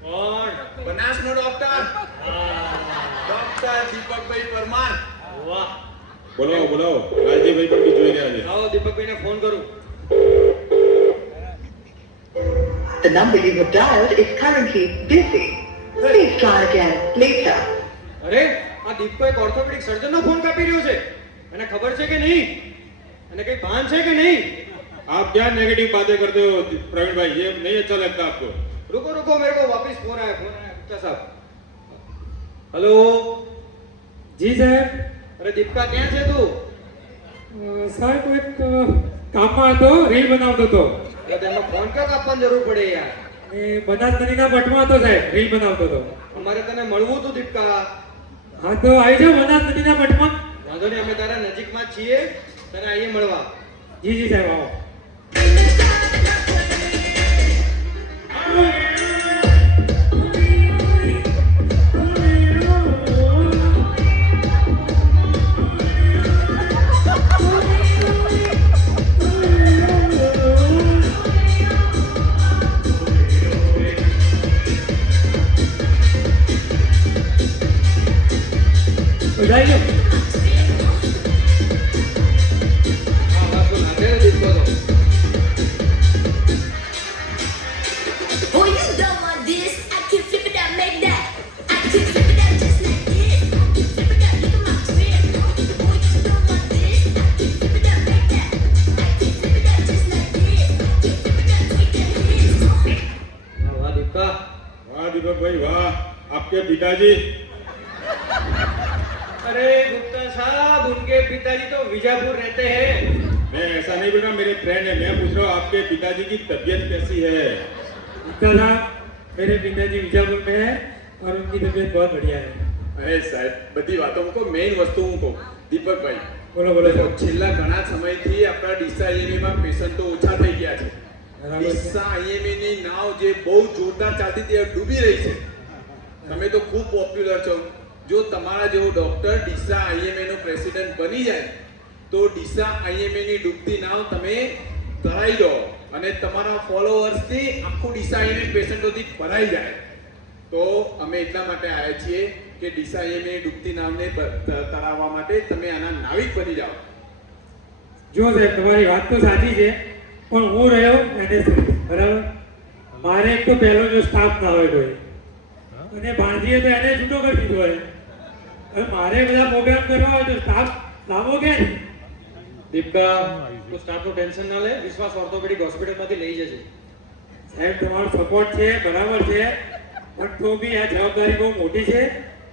કોણ? બનાસનો ડોક્ટર, ડોક્ટર દીપકભાઈ પરમાર. વાહ. બોલાવો રાજદીપભાઈ પણ બી જોઈ રહ્યા છે. લાવો દીપકભાઈને ફોન કરું. The number you have dialed is currently busy. Please try again later. અરે આ દીપકો એક ઓર્થોપેડિક સર્જનનો ફોન કાપી રહ્યો છે. એને ખબર છે કે નહીં? એને કઈ ભાન છે કે નહીં? आप क्या नेगेटिव बातें करते हो प्रवीण भाई, ये नहीं अच्छा लगता आपको. रुको मेरे को वापस फोन आया गुप्ता साहब. हेलो जी साहेब. अरे दीपका ક્યાં છે તું? સાહેબ હું એક કામમાં હતો, રીલ બનાવતો હતો. અરે તેમાં ફોન ક્યાં કાપવાની જરૂર પડે યાર? એ બનાસ નદીના પટમાં હતો સાહેબ, રીલ બનાવતો હતો. અમારે તને મળવું હતું દીપકા. હા તો આવી જાઓ બનાસ નદીના પટમાં. વાંધો નહીં, અમે તારા નજીકમાં જ છીએ, તને આવીએ મળવા. જી સાહેબ આવો. જઈ લો. હા બસ તો નાખે ને દીપકો તો. पिताजी। अरे गुप्ता साहब, उनके पिताजी तो विजापुर रहते हैं। मैं ऐसा नहीं बोल रहा, मेरे फ्रेंड है, मैं पूछ रहा हूँ आपके पिताजी की तबीयत कैसी है? गुप्ता साहब, मेरे पिताजी बीजापुर में है और उनकी तबीयत बहुत बढ़िया है। અરે સાહેબ, બધી વાતો મૂકો, મેઇન વસ્તુ હું કહું. દીપકભાઈ, બોલો બોલો देखो, સાહેબ. છેલ્લા ઘણા સમયથી આપણા ડીસા IMA માં પેશન્ટો ઓછા થઈ ગયા છે. બરાબર છે. ડીસા IMA ની નાવ જે બહુ જોરદાર ચાલતી હતી એ ડૂબી રહી છે. તમે તો ખૂબ પોપ્યુલર છો. જો તમારા જેવો ડોક્ટર ડીસા IMA નો પ્રેસિડેન્ટ બની જાય તો ડીસા IMA ની ડૂબતી નાવ તમે તરાઈ દો અને તમારા ફોલોઅર્સથી આખું ડીસા IMA પેશન્ટોથી ભરાઈ જાય. તો અમે એટલા માટે આવ્યા છીએ કે ડીસા IMA ની ડૂબતી નાવને તરાવવા માટે તમે આના નાવિક બની જાઓ. જો સાહેબ, તમારી વાત તો સાચી છે, પણ હું રહ્યો NS, બરાબર? મારે એક તો પહેલો જો સ્ટાફ ના હોય કોઈ, અને ભાણજીએ તો એને છૂટો કરી દીધો હોય. હવે મારે બધા પ્રોગ્રામ કરવા હોય તો સ્ટાફ લાવો કે દીપકા, તું સ્ટાફનું ટેન્શન ના લે, વિશ્વાસ ઓર્થોપેડિક હોસ્પિટલમાંથી લઈ જજે. સાહેબ, તમારો સપોર્ટ છે, બરાબર છે, પણ તો બી આ જવાબદારી બહુ મોટી છે.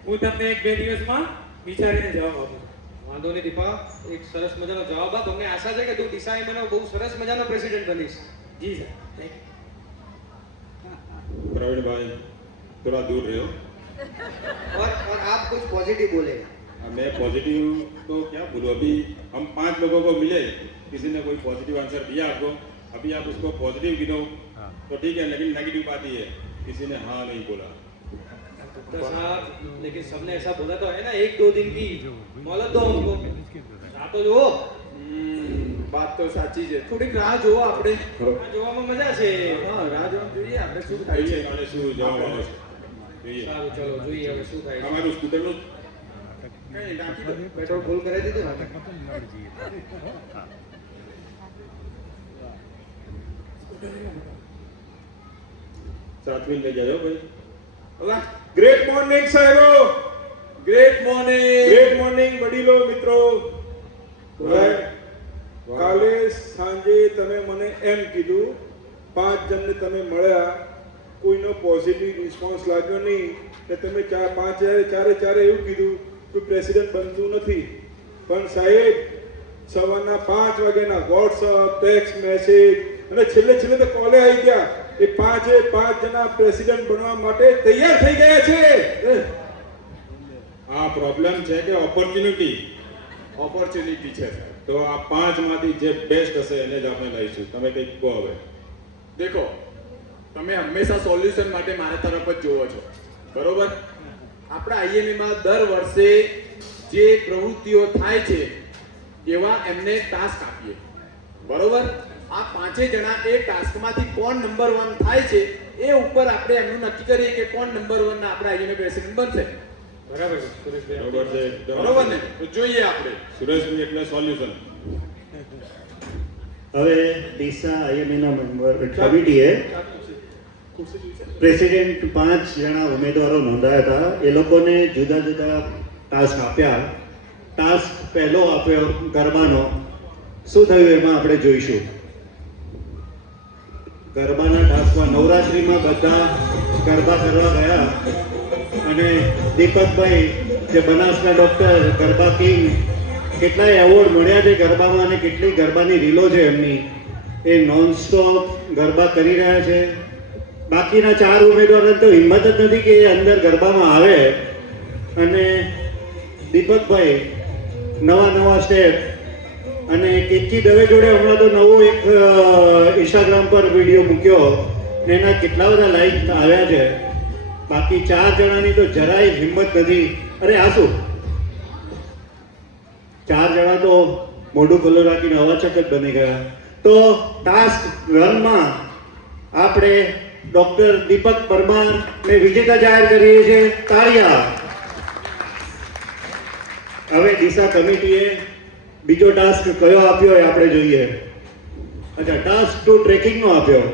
હું તમને 1-2 દિવસમાં વિચારીને જવાબ આપું. વાંધો નહીં દીપા, એક સરસ મજાનો જવાબ આપ. અમને આશા છે કે તું ડીસા IMA બહુ સરસ મજાનો પ્રેસિડેન્ટ બનીશ. જી સર, થેન્ક યુ. प्रवीण भाई थोड़ा दूर रहो। और आप कुछ पॉजिटिव बोले. मैं पॉजिटिव तो क्या बोलूँ, अभी हम 5 लोगों को मिले, किसी ने कोई पॉजिटिव आंसर दिया आपको, अभी आप उसको पॉजिटिव गिनो तो ठीक है, लेकिन नेगेटिव बात ही है, किसी ने हाँ नहीं बोला। तो साहब, लेकिन सबने ऐसा बोला तो है ना, 1-2 दिन की मोहलत दो हमको. આ તો જુઓ, વાત તો સાચી છે. થોડીક રાહ જોવો આપણે. આ જોવામાં મજા છે. હા, રાહ જોવા જોઈએ આપણે શું થાય છે. જોઈએ આપણે શું જવાબ આવે છે. જોઈએ સારું, ચલો જોઈએ હવે શું થાય છે. તમારું સ્કૂટરનું કઈ નાખી દો. પેટ્રોલ ફૂલ કરાવી દીધું ને? साथ में ले जाओ भाई। અલા, ગ્રેટ મોર્નિંગ સાહેબો, ગ્રેટ મોર્નિંગ. ગ્રેટ મોર્નિંગ વડીલો, મિત્રો. ભાઈ, કાલે સાંજે તમે મને એમ કીધું, 5 જણને તમે મળ્યા, કોઈનો પોઝિટિવ રિસ્પોન્સ લાગ્યો નહીં, ને તમે ચારે એવું કીધું કે પ્રેસિડેન્ટ બનતું નથી. પણ સાહેબ, સવારના 5 વાગ્યાના વોટ્સઅપ, ટેક્સ્ટ મેસેજ અને છેલ્લે તો કોલે આવી ગયા. એ 5 જણા પ્રેસિડેન્ટ બનવા માટે તૈયાર થઈ ગયા છે. આ પ્રોબ્લેમ છે કે ઓપોર્ચ્યુનિટી? ઓપોર્ચ્યુનિટી છે. તો આ 5 માંથી જે બેસ્ટ હશે એને જ આપણે લઈશું. તમે કંઈક કહો હવે. દેખો, તમે હંમેશા સોલ્યુશન માટે મારા તરફ જ જોવો છો, બરોબર? આપણા IMA માં દર વર્ષે જે પ્રવૃત્તિઓ થાય છે એવા એમને ટાસ્ક આપીએ, બરોબર? આ 5 જણા એ ટાસ્કમાંથી કોણ નંબર 1 થાય છે એ ઉપર આપણે એમનું નક્કી કરીએ કે કોણ નંબર 1 ના આપણા IMA પ્રેસિડેન્ટ બનશે. બરાબર છે સુરેશભાઈ. બરોબર છે, બરોબર ને? તો જોઈએ આપણે. સુરેશભાઈ એટલે સોલ્યુશન. હવે ડીસા IMA ના મેમ્બર કમિટીએ પ્રેસિડેન્ટ 5 જણા ઉમેદવારો નોંધાયા હતા. એ લોકોને જુદા જુદા ટાસ્ક આપ્યા. ટાસ્ક પહેલો આપ્યો ગરબાનો. શું થયું એમાં આપણે જોઈશું. ગરબાના ટાસ્કમાં નવરાત્રિમાં બધા ગરબા કરવા ગયા અને દીપકભાઈ જે બનાસના ડોક્ટર, ગરબા કિંગ, કેટલાય એવોર્ડ મળ્યા છે ગરબામાં અને કેટલી ગરબાની રીલો છે એમની, એ નોનસ્ટોપ ગરબા કરી રહ્યા છે. બાકીના 4 ઉમેદવારોને તો હિંમત જ નથી કે એ અંદર ગરબામાં આવે. અને દીપકભાઈ નવા સ્ટેપ અને કેતકી દવે જોડે હમણાં તો નવો એક ઇન્સ્ટાગ્રામ પર વિડીયો મૂક્યો, એના કેટલા બધા લાઈક આવ્યા છે. બાકી 4 જણાની તો જરાય હિંમત નથી. અરે આ શું, 4 જણા તો મોઢું ખુલ્લું રાખીને અવાચક જ બની ગયા. તો ટાસ્ક 1 માં આપણે ડોક્ટર દીપક પરમારને વિજેતા જાહેર કરીએ છીએ. તાળીયા. હવે ડીસા કમિટીએ બીજો ટાસ્ક કયો આપ્યો એ આપણે જોઈએ. અચ્છા, ટાસ્ક 2 ટ્રેકિંગનો આપ્યો.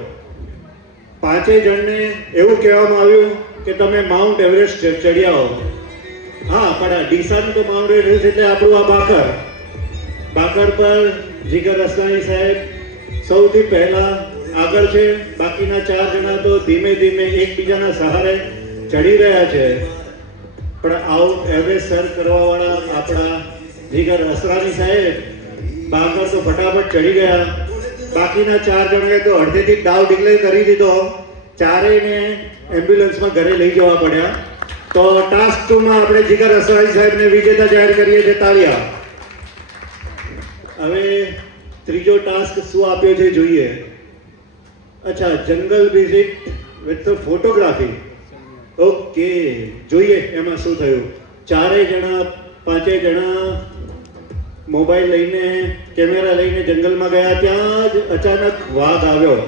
5 જણને એવું કહેવામાં આવ્યું કે તમે માઉન્ટ એવરેસ્ટ ચડી આવો. હા, પણ ડીસાનું તો માઉન્ટ એવરેસ્ટ એટલે આપણું આ બાકર પર જીગર અસલાણી સાહેબ સૌથી પહેલા આગળ છે. બાકીના 4 જણા તો ધીમે ધીમે એકબીજાના સહારે ચડી રહ્યા છે. પણ આવું એવરેજ સર કરવાવાળા આપણા જીગર અસરાની સાહેબ બાગર તો ફટાફટ ચડી ગયા. બાકીના 4 જણાએ તો અડધેથી ડાવ ડિક્લેર કરી દીધો. ચારેયને એમ્બ્યુલન્સમાં ઘરે લઈ જવા પડ્યા. તો ટાસ્ક 2 માં આપણે જીગર અસરાની સાહેબને વિજેતા જાહેર કરીએ છીએ. તાળીયા. હવે ત્રીજો ટાસ્ક શું આપ્યો છે જોઈએ. અચ્છા, જંગલ વિઝિટ વિથ ફોટોગ્રાફી. ઓકે, જોઈએ એમાં શું થયું. પાંચેય જણા મોબાઈલ લઈને કેમેરા લઈને જંગલમાં ગયા. ત્યાં જ અચાનક વાઘ આવ્યો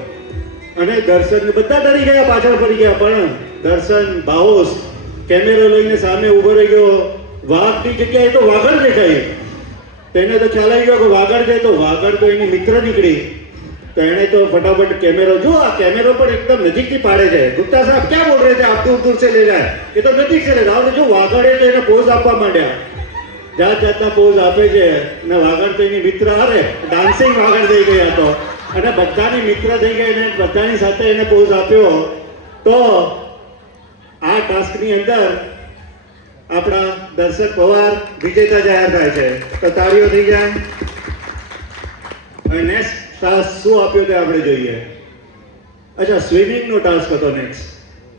અને દર્શન બધા ડરી ગયા, પાછળ પડી ગયા. પણ દર્શન બાહોશ કેમેરો લઈને સામે ઊભો રહી ગયો. વાઘની જગ્યાએ તો વાઘર દેખાય. તેને તો ખ્યાલ આવી ગયો કે વાઘર છે, તો વાઘર તો એની મિત્ર નીકળી. તો એણે તો ફટાફટ કેમેરો, જો આ કેમેરો પણ એકદમ નજીકથી પાડે છે. ગુપ્તા સાહેબ ક્યાં બોલ રહે છે, આપ દૂર દૂર સે લે જાય, એ તો નજીક સે લે જાઓ. જો વાઘરે તો એને પોઝ આપવા માંડ્યા. જાત જાતના પોઝ આપે છે ને વાઘર તો એની મિત્ર હારે ડાન્સિંગ વાઘર થઈ ગઈ હતો અને બધાની મિત્ર થઈ ગઈ ને બધાની સાથે એને પોઝ આપ્યો. તો આ ટાસ્કની અંદર આપણા દર્શક પવાર વિજેતા જાહેર થાય છે. તો તાળીઓ થઈ જાય. હવે નેક્સ્ટ ટાસ્ક શું આપ્યો તે આપણે જોઈએ. અચ્છા, સ્વિમિંગનો ટાસ્ક હતો નેક્સ્ટ.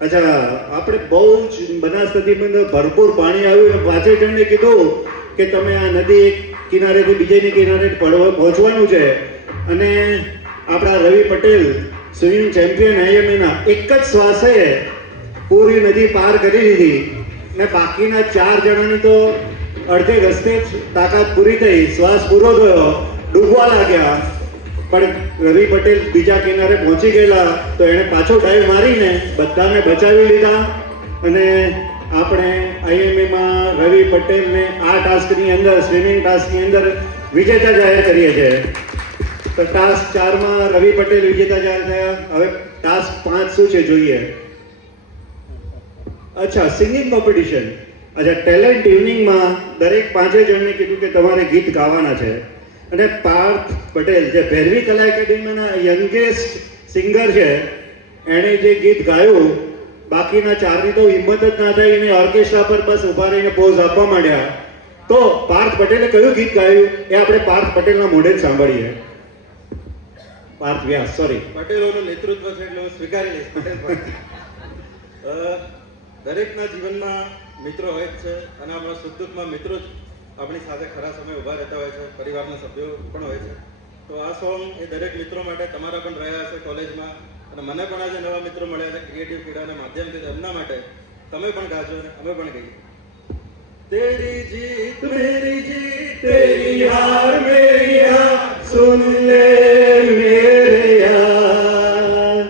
અચ્છા, આપણે બહુ જ બનાસનદીમાં ભરપૂર પાણી આવ્યું અને પાંચેય જણને કીધું કે તમે આ નદી એક કિનારેથી બીજેની કિનારે પહોંચવાનું છે. અને આપણા રવિ પટેલ સ્વિમિંગ ચેમ્પિયન આઈએમએના એક જ શ્વાસે પૂરી નદી પાર કરી દીધી ને બાકીના 4 જણાની તો અડધે રસ્તે જ તાકાત પૂરી થઈ, શ્વાસ પૂરો થયો, ડૂબવા લાગ્યા. પણ રવિ પટેલ બીજા કિનારે પહોંચી ગયેલા તો એણે પાછો ડાઈવ મારીને બધાને બચાવી લીધા. અને આપણે આઈએમએમાં રવિ પટેલને આ ટાસ્કની અંદર, સ્વિમિંગ ટાસ્કની અંદર વિજેતા જાહેર કરીએ છીએ. તો ટાસ્ક 4 માં રવિ પટેલ વિજેતા જાહેર થયા. હવે ટાસ્ક 5 શું છે જોઈએ. અચ્છા, સિંગિંગ કોમ્પિટિશન. અચ્છા, ટેલેન્ટ ઇવનિંગમાં દરેક 5 જણને કીધું કે તમારે ગીત ગાવાના છે. અને પાર્થ પટેલ જે ભૈરવી કલા એકેડમીના યંગેસ્ટ સિંગર છે, એણે જે ગીત ગાયું, બાકીના 4ની તો હિંમત જ ના થઈ અને ઓર્કેસ્ટ્રા પર બસ ઊભા રહીને પોઝ આપવા માંડ્યા. તો પાર્થ પટેલે કયું ગીત ગાયું એ આપણે પાર્થ પટેલના મોઢે જ સાંભળીએ. પાર્થ વ્યાસ, સોરી. પટેલોનું નેતૃત્વ છે એટલે હું સ્વીકારી લઈશ. પટેલ પણ. દરેકના જીવનમાં મિત્રો હોય જ છે અને આપણા સુખ દુઃખમાં મિત્રો જ આપણી સાથે ખરા સમય ઊભા રહેતા હોય છે. પરિવારના સભ્યો પણ હોય છે. તો આ સોંગ એ દરેક મિત્રો માટે, તમારા પણ રહ્યા હશે કોલેજમાં, અને મને પણ આજે નવા મિત્રો મળ્યા છે ક્રિએટિવ પીડાના માધ્યમથી. એમના માટે તમે પણ ગાજો અને અમે પણ ગઈએ. તેરી જીત મેરી જીત, તેરી હાર મેરી હાર, સુન લે મેરે યાર,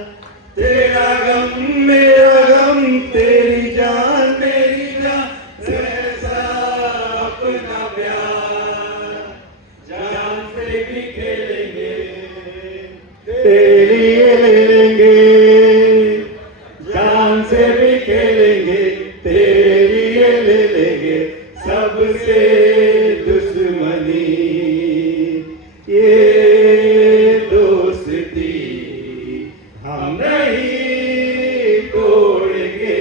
તેરા ગમ મેરા ગમ, તેરી જાન મેરી જાન, अपना प्यार जान से भी खेलेंगे, तेरे लिए ले लेंगे, जान से भी खेलेंगे, तेरे लिए ले लेंगे, सबसे दुश्मनी ये दोस्ती हम नहीं तोड़ेंगे,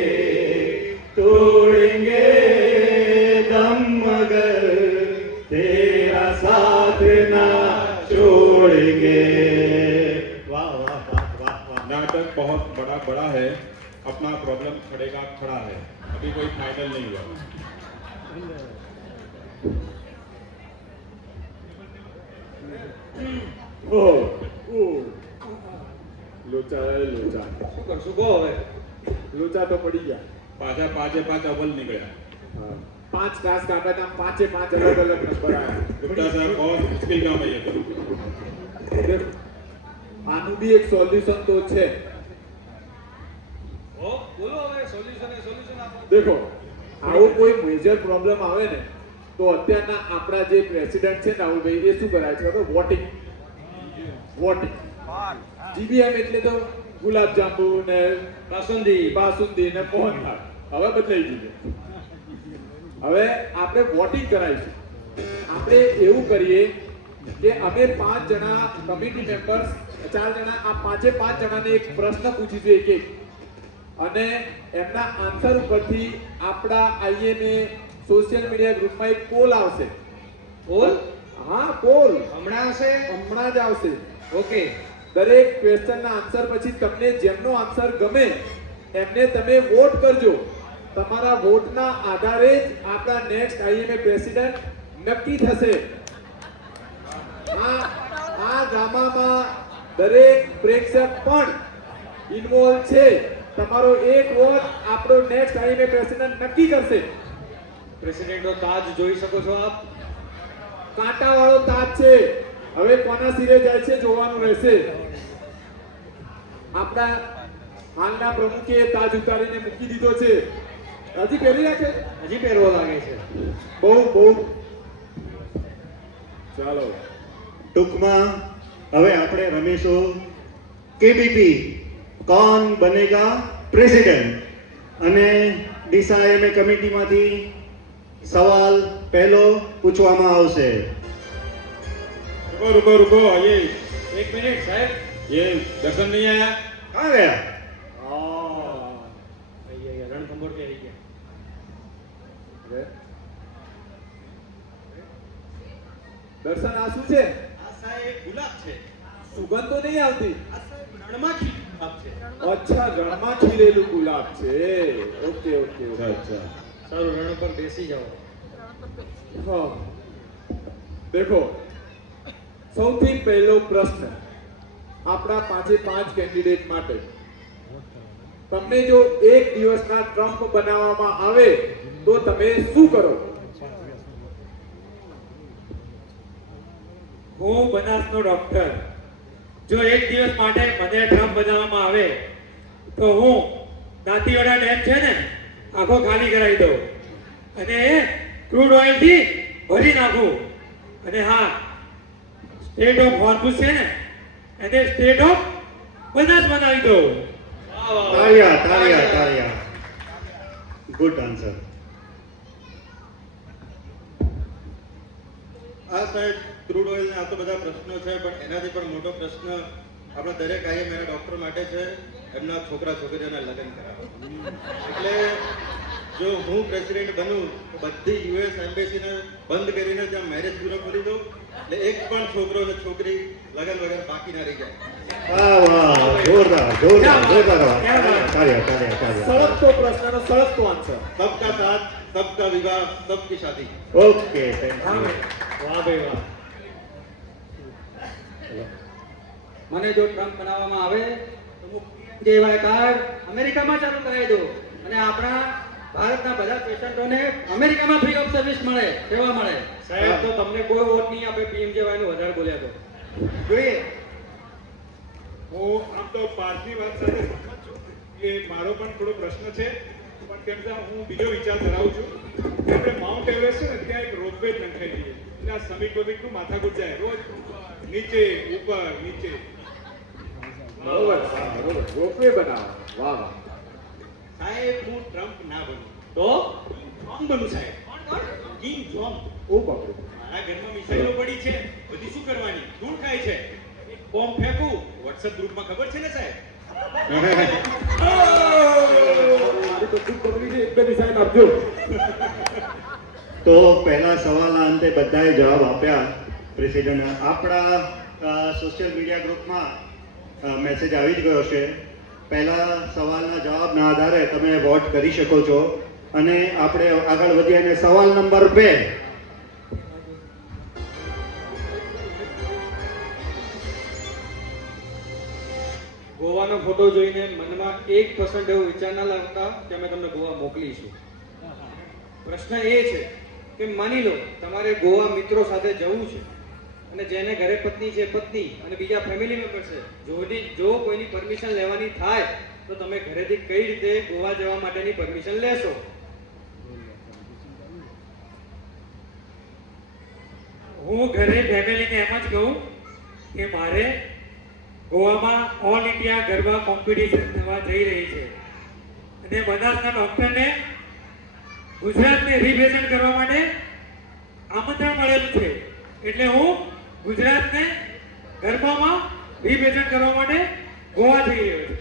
तोड़ेंगे दम मगर तेरा साथ ना छोड़ेंगे. वाह वाह वाह वाह वाह. नाटक बहुत बड़ा है. अपना प्रॉब्लम खड़ेगा खड़ा है. अभी कोई फाइनल नहीं हुआ. લોચા લોચા શું કરશું કહો હવે. લોચા તો પડી ગયા. पाँच अव्वल निकला. હા. 5 ટાસ્ક આપ્યા હતા, 5 અલગ અલગ નંબર આવ્યા. गुप्ता साहब बहुत मुश्किल काम है ये तो. દેખો, આનું બી એક સોલ્યુશન તો છે. બોલો હવે સોલ્યુશન આપો. દેખો, આવો કોઈ મેજર પ્રોબ્લેમ આવે ને તો અત્યારના આપણા જે પ્રેસિડેન્ટ છે રાહુલભાઈ, એ શું કરાય છે ખબર? વોટિંગ. જીબીએમ એટલે તો ગુલાબ જાંબુ ને બાસુંદી ને મોહનથાળ. હવે બદલાઈ ગયું. હવે આપણે વોટિંગ કરાવીશું. આપણે એવું કરીએ કે અમે 5 જણા કમિટી મેમ્બર્સ, 4 જણા, આ 5 જણાને એક પ્રશ્ન પૂછીશું એક એક. અને એમના આન્સર ઉપરથી આપણા આઈએમએ સોશિયલ મીડિયા ગ્રુપમાં એક પોલ આવશે. બોલ હા, પોલ હમણાં હશે. હમણાં જ આવશે. ઓકે, દરેક ક્વેશ્ચનના આન્સર પછી તમને જેમનો આન્સર ગમે એમને તમે વોટ કરજો. તમારા વોટના આધારે જ આપણા નેક્સ્ટ આઈએમએ પ્રેસિડેન્ટ નક્કી થશે. આ ડ્રામામાં દરેક પ્રેક્ષક પણ ઇન્વોલ્વ છે. તમારો એક વોટ આપણો નેક્સ્ટ આઈએમએ પ્રેસિડેન્ટ નક્કી કરશે. પ્રેસિડેન્ટનો તાજ જોઈ શકો છો આપ. કાંટાવાળો તાજ છે. હવે કોના સિરે જાય છે જોવાનું રહેશે. આપણા હાલના પ્રમુખે તાજ ઉતારીને મૂકી દીધો છે. હજી પહેરી રાખે, હજી પહેરવો લાગે છે. બહુ ચાલો. ટૂંકમાં હવે આપણે રમીશું કેબીપી કોણ બનેગા પ્રેસિડેન્ટ, અને ડીસા આઈએમએ કમિટીમાંથી સવાલ પહેલો પૂછવામાં આવશે. रुको रुको रुको, ये એક મિનિટ સાહેબ. ये दर्शन नहीं आया. આ ગયા રણથંભોર કે રહી ગયા. દર્શન આ શું છે? આ સાહેબ ગુલાબ છે. સુગંધ તો નહીં આવતી. આ સાહેબ રણમાં ખીલેલું ગુલાબ છે. અચ્છા, ગળમાં ખીલેલું ગુલાબ છે. Okay okay okay. अच्छा. સારું, રણ પર બેસી જાઓ. હા. દેખો, સૌથી પહેલો પ્રશ્ન આપણા 5 કેન્ડિડેટ માટે. તમને જો એક દિવસના ટ્રમ્પ બનાવવામાં આવે તો તમે શું કરો? હું બનાસનો ડોક્ટર. જો એક દિવસ માટે મને ટ્રમ્પ બનાવવામાં આવે તો હું દાંતીવાડા ડેમ છે ને આખો ખાલી કરાવી દઉં અને એ ક્રૂડ ઓઇલથી ભરી નાખું. અને હા, સ્ટેટ ઓફ હોર્મુઝ છે ને એને સ્ટેટ ઓફ બનાસ બનાવી દઉં. તાળિયા. Good answer. આ સાહેબ ક્રૂડ ઓઇલના આ તો બધા પ્રશ્નો છે, પણ એનાથી પણ મોટો પ્રશ્ન આપણા દરેક આઈએમએ ડોક્ટર માટે છે એમના છોકરા છોકરીઓના લગ્ન કરાવવા. એટલે જો હું પ્રેસિડેન્ટ બનું તો બધી યુએસ એમ્બેસીને બંધ કરીને ત્યાં મેરેજ બ્યુરો ખોલી દઉં, એટલે એક પણ છોકરો અને છોકરી લગ્ન વગર બાકી ના રહી જાય. વાહ, જોરદાર. તાળિયા. સળગતો પ્રશ્નનો સળગતો આન્સર. સબકા સાથ, સબકા વિવાહ, સબકી શાદી. Okay, thank you. વાહ ભાઈ વાહ. મને જો ટ્રમ્પ બનાવવામાં આવે તો હું જેવાય કાર્ડ અમેરિકામાં ચાલુ કરાવી દઉં અને આપણા ભારતના બધા પેશન્ટોને અમેરિકામાં ફ્રી ઓફ સર્વિસ મળે, સેવા મળે. સાહેબ તો તમને કોઈ વોટ નહીં આપે પીએમજેવાય નું વધારે બોલ્યા તો. જોઈએ. હું આમ તો પાર્થની વાત સાથે સહમત છું કે મારો પણ થોડો પ્રશ્ન છે, પણ કેમ કે હું બીજો વિચાર ધરાવું છું કે આપણે માઉન્ટ એવરેસ્ટ છે ને ત્યાં એક રોપવે નંખાઈ દઈએ એટલે આ સમિટ બમિટનું માથાકૂટ જાય રોજ નીચે ઉપર નીચે. બરોબર. રોપવે બનાવો. વાહ વાહ. સાહેબ હું ટ્રમ્પ ના બનું તો જોન બનું સાહેબ. King John. ઓ બાપરે. મારા ઘરમાં મિસાઈલો પડી છે, બધી શું કરવાની? ધૂળ ખાય છે. એક બોમ્બ ફેંકું, WhatsApp ગ્રુપમાં ખબર છે ને સાહેબ? મારી તો ખૂબ પકડી છે. એક બે ડિઝાઇન આપજો. તો પહેલા સવાલના અંતે બધાએ જવાબ આપ્યા. પ્રેસિડેન્ટ આપણા સોશિયલ મીડિયા ગ્રુપમાં મેસેજ આવી જ ગયો છે. પહેલા સવાલના જવાબના આધારે તમે વોટ કરી શકો છો. અને આપણે આગળ વધીએ અને સવાલ નંબર 2. ગોવાનો ફોટો જોઈને મનમાં 1% એવો વિચાર ના લાવતા કે અમે તમને ગોવા મોકલીશું. પ્રશ્ન એ છે કે માની લો તમારે ગોવા મિત્રો સાથે જવું છે અને જેને ઘરે પત્ની છે પત્ની અને બીજા ફેમિલી મેમ્બર છે, જો કોઈની પરમિશન લેવાની થાય તો તમે ઘરેથી કઈ રીતે ગોવા જવા માટેની પરમિશન લેશો? હું ઘરે ફેમિલીને એમ જ કહું કે મારે ગોવામાં ઓલ ઇન્ડિયા ગરબા કોમ્પિટિશન થવા જઈ રહી છે અને બનાસના ડોક્ટરને ગુજરાતને રિપ્રેઝેન્ટ કરવા માટે આમંત્રણ મળેલું છે, એટલે હું ગુજરાતને ગરબામાં રિપ્રેઝેન્ટ કરવા માટે ગોવા જઈ રહ્યો છું.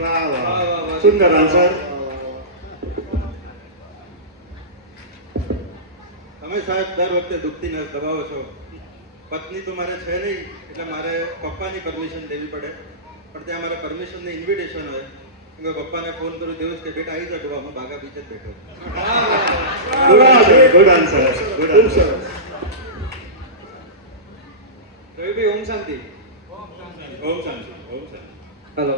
વાહ વાહ, વાહ, વાહ વાહ. સુંદર આન્સર. તમે સાહેબ દર વખતે દુખતી નસ દબાવો છો. પત્ની તો મારે છે નહીં, એટલે મારે પપ્પાની પરમિશન લેવી પડે. પણ ત્યાં મારે પરમિશનની ઇન્વિટેશન હોય. કે પપ્પાને ફોન કરું દેવું કે બેટા આવી જાઓ, હું બાગા બીચ જ બેઠો. Good answer. Good answer. રવિભાઈ ઓમ શાંતિ. ઓમ શાંતિ, ઓમ શાંતિ. હલો.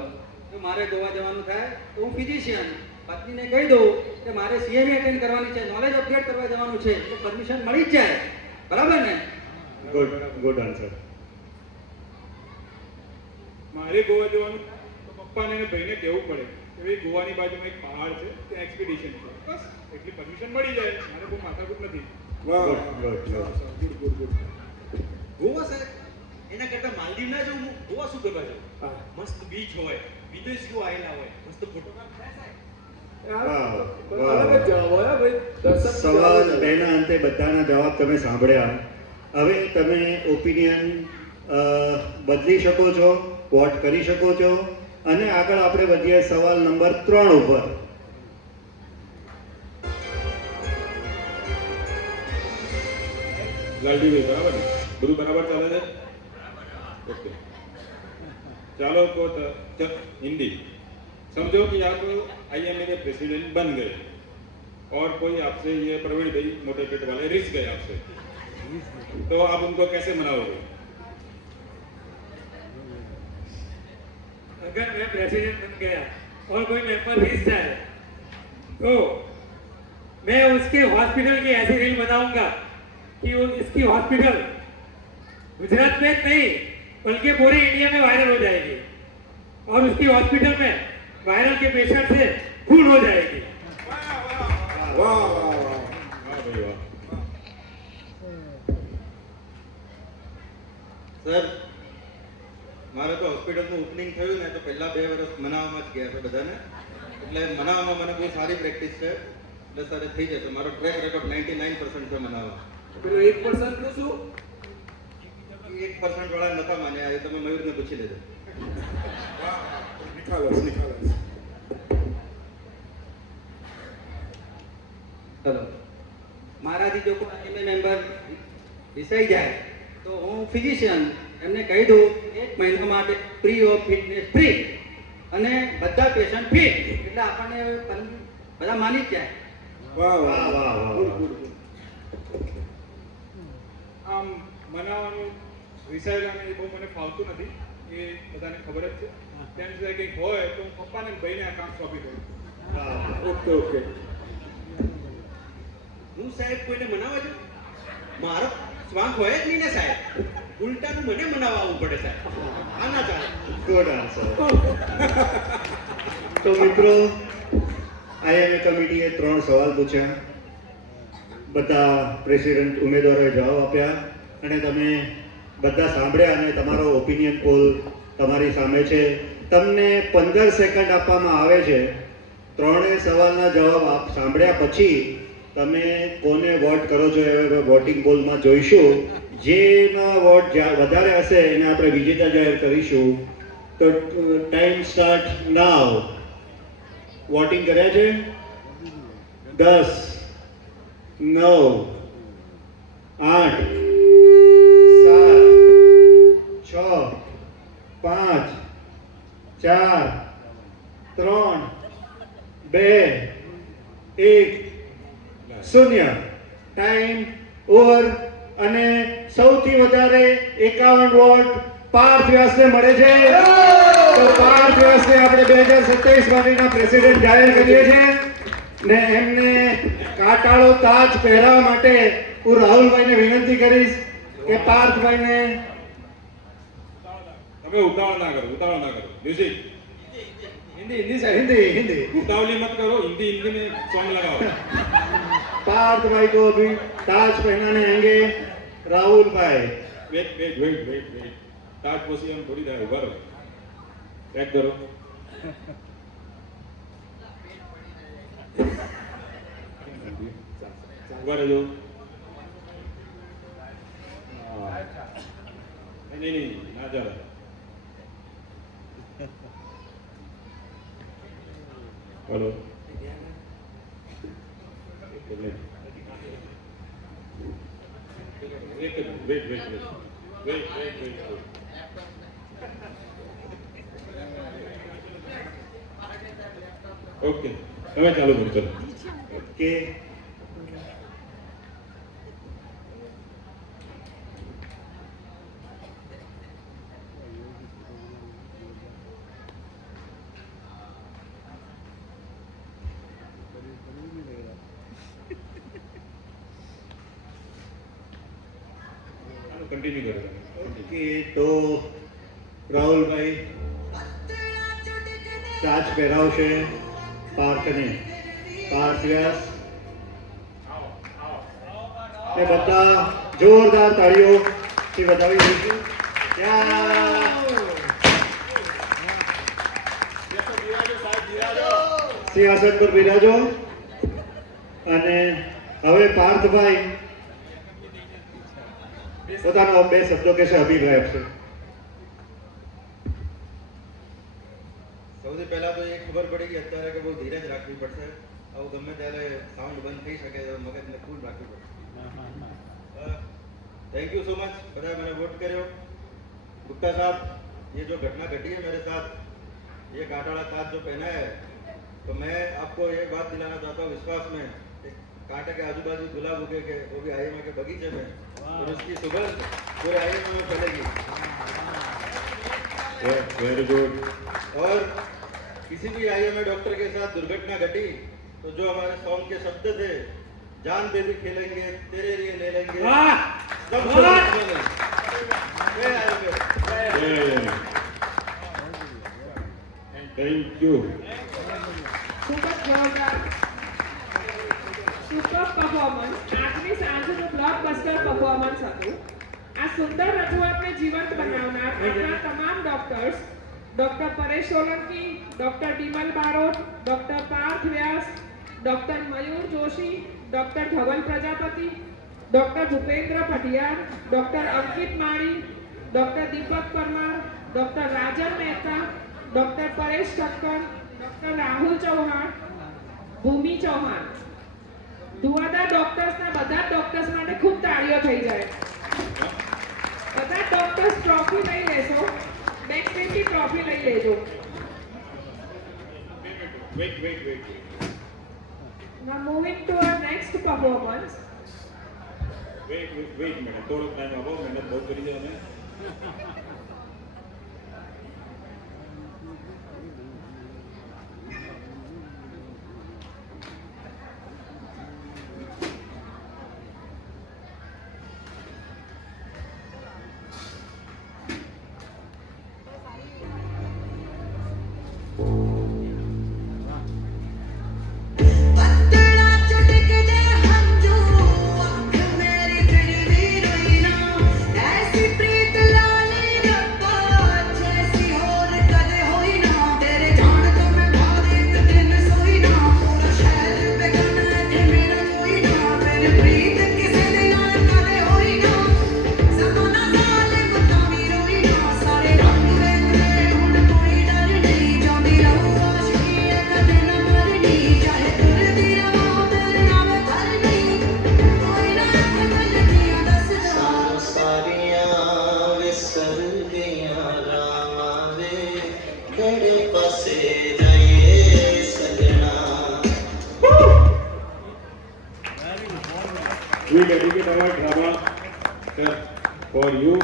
તો મારે ગોવા જવાનું થાય તો હું ફિઝિશિયન પત્નીને કહી દઉં કે મારે સીએમએ અટેન્ડ કરવાની છે, નોલેજ અપડેટ કરવા જવાનું છે, તો પરમિશન મળી જ જાય. બરાબર ને? Good answer. મારે ગોવા જવાનું તો પપ્પાને અને ભાઈને કહેવું પડે કે ભાઈ ગોવાની બાજુમાં એક પહાડ છે ત્યાં એક્સપિડિશન છે, બસ એટલી પરમિશન મળી જાય. મારે બહુ માથાકૂટ નથી. ગુડ. ગોવા સાહેબ એના કરતા માલદીવ ના જવું, ગોવા શું કરવા જાઉં? મસ્ત બીચ હોય, વિદેશીઓ આવેલા હોય, મસ્ત ફોટોગ્રાફ થાય સાહેબ. અલગ જ જવાબ હોય હો ભાઈ. દર્શક સવાલ બેના અંતે બધાના જવાબ તમે સાંભળ્યા. હવે તમે ઓપિનિયન બદલી શકો છો, વોટ કરી શકો છો અને આગળ આપણે વધીએ સવાલ નંબર 3 ઉપર. લાલજીભાઈ બરાબર ને? બધું બરાબર ચાલે છે? ओके चलो तो हिंदी समझो कि आप आईएमए के प्रेसिडेंट बन गए और कोई आपसे ये प्रवीण भाई मोटे पेट वाले रिस गए आपसे, तो आप उनको कैसे मनाओगे? अगर मैं प्रेसिडेंट बन गया और कोई मेंबर रिस जाए तो मैं उसके हॉस्पिटल की ऐसी रील बनाऊंगा कि वो इसकी हॉस्पिटल गुजरात में नहीं बल्कि पूरे इंडिया में वायरल हो जाएगी और उसकी हॉस्पिटल में वायरल के पेशेंट से फुल हो जाएगी. वाह भाई वाह. સર મારે તો હોસ્પિટલનું ઓપનિંગ થયું ને તો પહેલા 2 વર્ષ મનાવવામાં જ ગયા હતા બધાને, એટલે મનાવવામાં મને બહુ સારી પ્રેક્ટિસ છે, એટલે સર એ થઈ જશે. મારો ટ્રેક રેકોર્ડ 99% છે મનાવવા. પેલો 1% નું શું? 1% વાળા નતા માન્યા, એ તમે મયુરને પૂછી લેજો. ચલો મારાથી જો કોઈ આઈએમએ મેમ્બર રિસાઈ જાય તો હું ફિઝિશિયન એમને કહી દઉં 1 મહિના માટે ફ્રી ઓફ ફિટનેસ ફ્રી અને બધા પેશન્ટ ફિટ, એટલે આપણને બધા માની જ જાય. આમ મનાવવાનું વિચારવાનું એ બહુ મને ફાવતું નથી, એ બધાને ખબર જ છે. તેમ છતાં કંઈક હોય તો હું પપ્પાને અને ભાઈને આ કામ સોંપી દઉં. ઓકે. હું સાહેબ કોઈને મનાવવા જાઉં? મારો સ્વાંગ હોય જ નહીં ને સાહેબ, ઉલટાનું મને મનાવવા આવવું પડે સાહેબ. આ ના ચાલે. Good answer. તો મિત્રો આઈએમએ કમિટીએ 3 સવાલ પૂછ્યા, બધા પ્રેસિડેન્ટ ઉમેદવારોએ જવાબ આપ્યા અને તમે બધા સાંભળ્યા અને તમારો ઓપિનિયન પોલ તમારી સામે છે. તમને 15 સેકન્ડ આપવામાં આવે છે. 3 સવાલના જવાબ સાંભળ્યા પછી તમે કોને વોટ કરો છો એ વોટિંગ પોલમાં જોઈશું. જેના વોટ વધારે હશે એને આપણે વિજેતા જાહેર કરીશું. તો ટાઈમ સ્ટાર્ટ નાવ. વોટિંગ કર્યા છે? 10 9 8 7 6 5 4 3 2 1 શૂન્ય. Time over. અને સૌથી વધારે 51 વોટ પાર્થ વ્યાસને મળે છે. તો પાર્થ વ્યાસને આપણે 2027 માટેના પ્રેસિડેન્ટ જાહેર કરીએ છીએ ને એમને કાટાળો તાજ પહેરાવવા માટે હું રાહુલભાઈને વિનંતી કરીશ કે પાર્થભાઈને તમે ઉતાવળ ના કરો. મ્યુઝિક हिंदी साहब हिंदी उतावली मत करो, हिंदी में सॉन्ग लगाओ. पार्थ भाई को अभी ताज पहनाने आएंगे राहुल भाई. वेट. ताज पोसी हम थोड़ी देर उभा रहो. चेक करो. उभा रहજો. नहीं ना जा रहा. हेलो वेट ओके હવે ચાલુ કરો ચલો કે કન્ટિન્યુ કરો કે તો રાહુલભાઈ તાજ પહેરાવશે પાર્થને. પાર્થ વ્યાસ એ બધા જોરદાર તાળીઓથી વધાવી દઈશું. સિંહાસન પર બિરાજો. અને હવે પાર્થભાઈ પોતાનો બે શબ્દો કે છે અભિપ્રાય આપશે. સૌથી પહેલા તો એ ખબર પડી કે અત્યારે કે બહુ ધીરજ રાખવી પડશે. આવું ગમે ત્યારે સાઉન્ડ બંધ થઈ શકે તો મગજને કુલ રાખવું પડશે. थैंक यू सो मच બધા मैंने वोट કર્યો. गुप्ता साहब ये जो घटना घटी है मेरे साथ, ये कांटाला ताज जो पहना है, तो मैं आपको ये बात दिलाना चाहता हूँ विश्वास में कि कांटे के आजू बाजू गुलाब उगे के वो भी आईएमए के बगीचे में और उसकी सुगंध पूरे आईएमए में फैलेगी. Very good. और किसी भी आईएमए डॉक्टर के साथ दुर्घटना घटी तो जो हमारे सॉन्ग के शब्द थे, जान पे भी खेलेंगे तेरे लिए ले लेंगे, सब थैंक यू. Super performance. આજની સાંજનું બ્લોકબસ્ટર પરફોર્મન્સ હતું. આ સુંદર રજૂઆતને જીવંત બનાવનાર આપણા તમામ doctors, doctor Paresh Solanki, doctor Bimal Barot, doctor Parth Vyas, doctor Mayur Joshi, doctor Dhaval Prajapati, doctor Bhupendra Padhiyar, doctor Ankit Mali, doctor Deepak Parmar, doctor Rajan Mehta, doctor Paresh Thakkar, doctor Rahul Chauhan, Bhumi Chauhan. ધુઆદાર ડોક્ટર્સના બધા ડોક્ટર્સ માટે ખૂબ તાળીઓ થઈ જાય. બધા ડોક્ટર્સ ટ્રોફી લઈ લેશો. બેક સ્ટેજથી ટ્રોફી લઈ લેજો. Wait. Now moving to our next performance. Wait minute થોડોક ટાઈમ આપો. મહેનત બહુ કરી છે અમે. We dedicate our drama for you.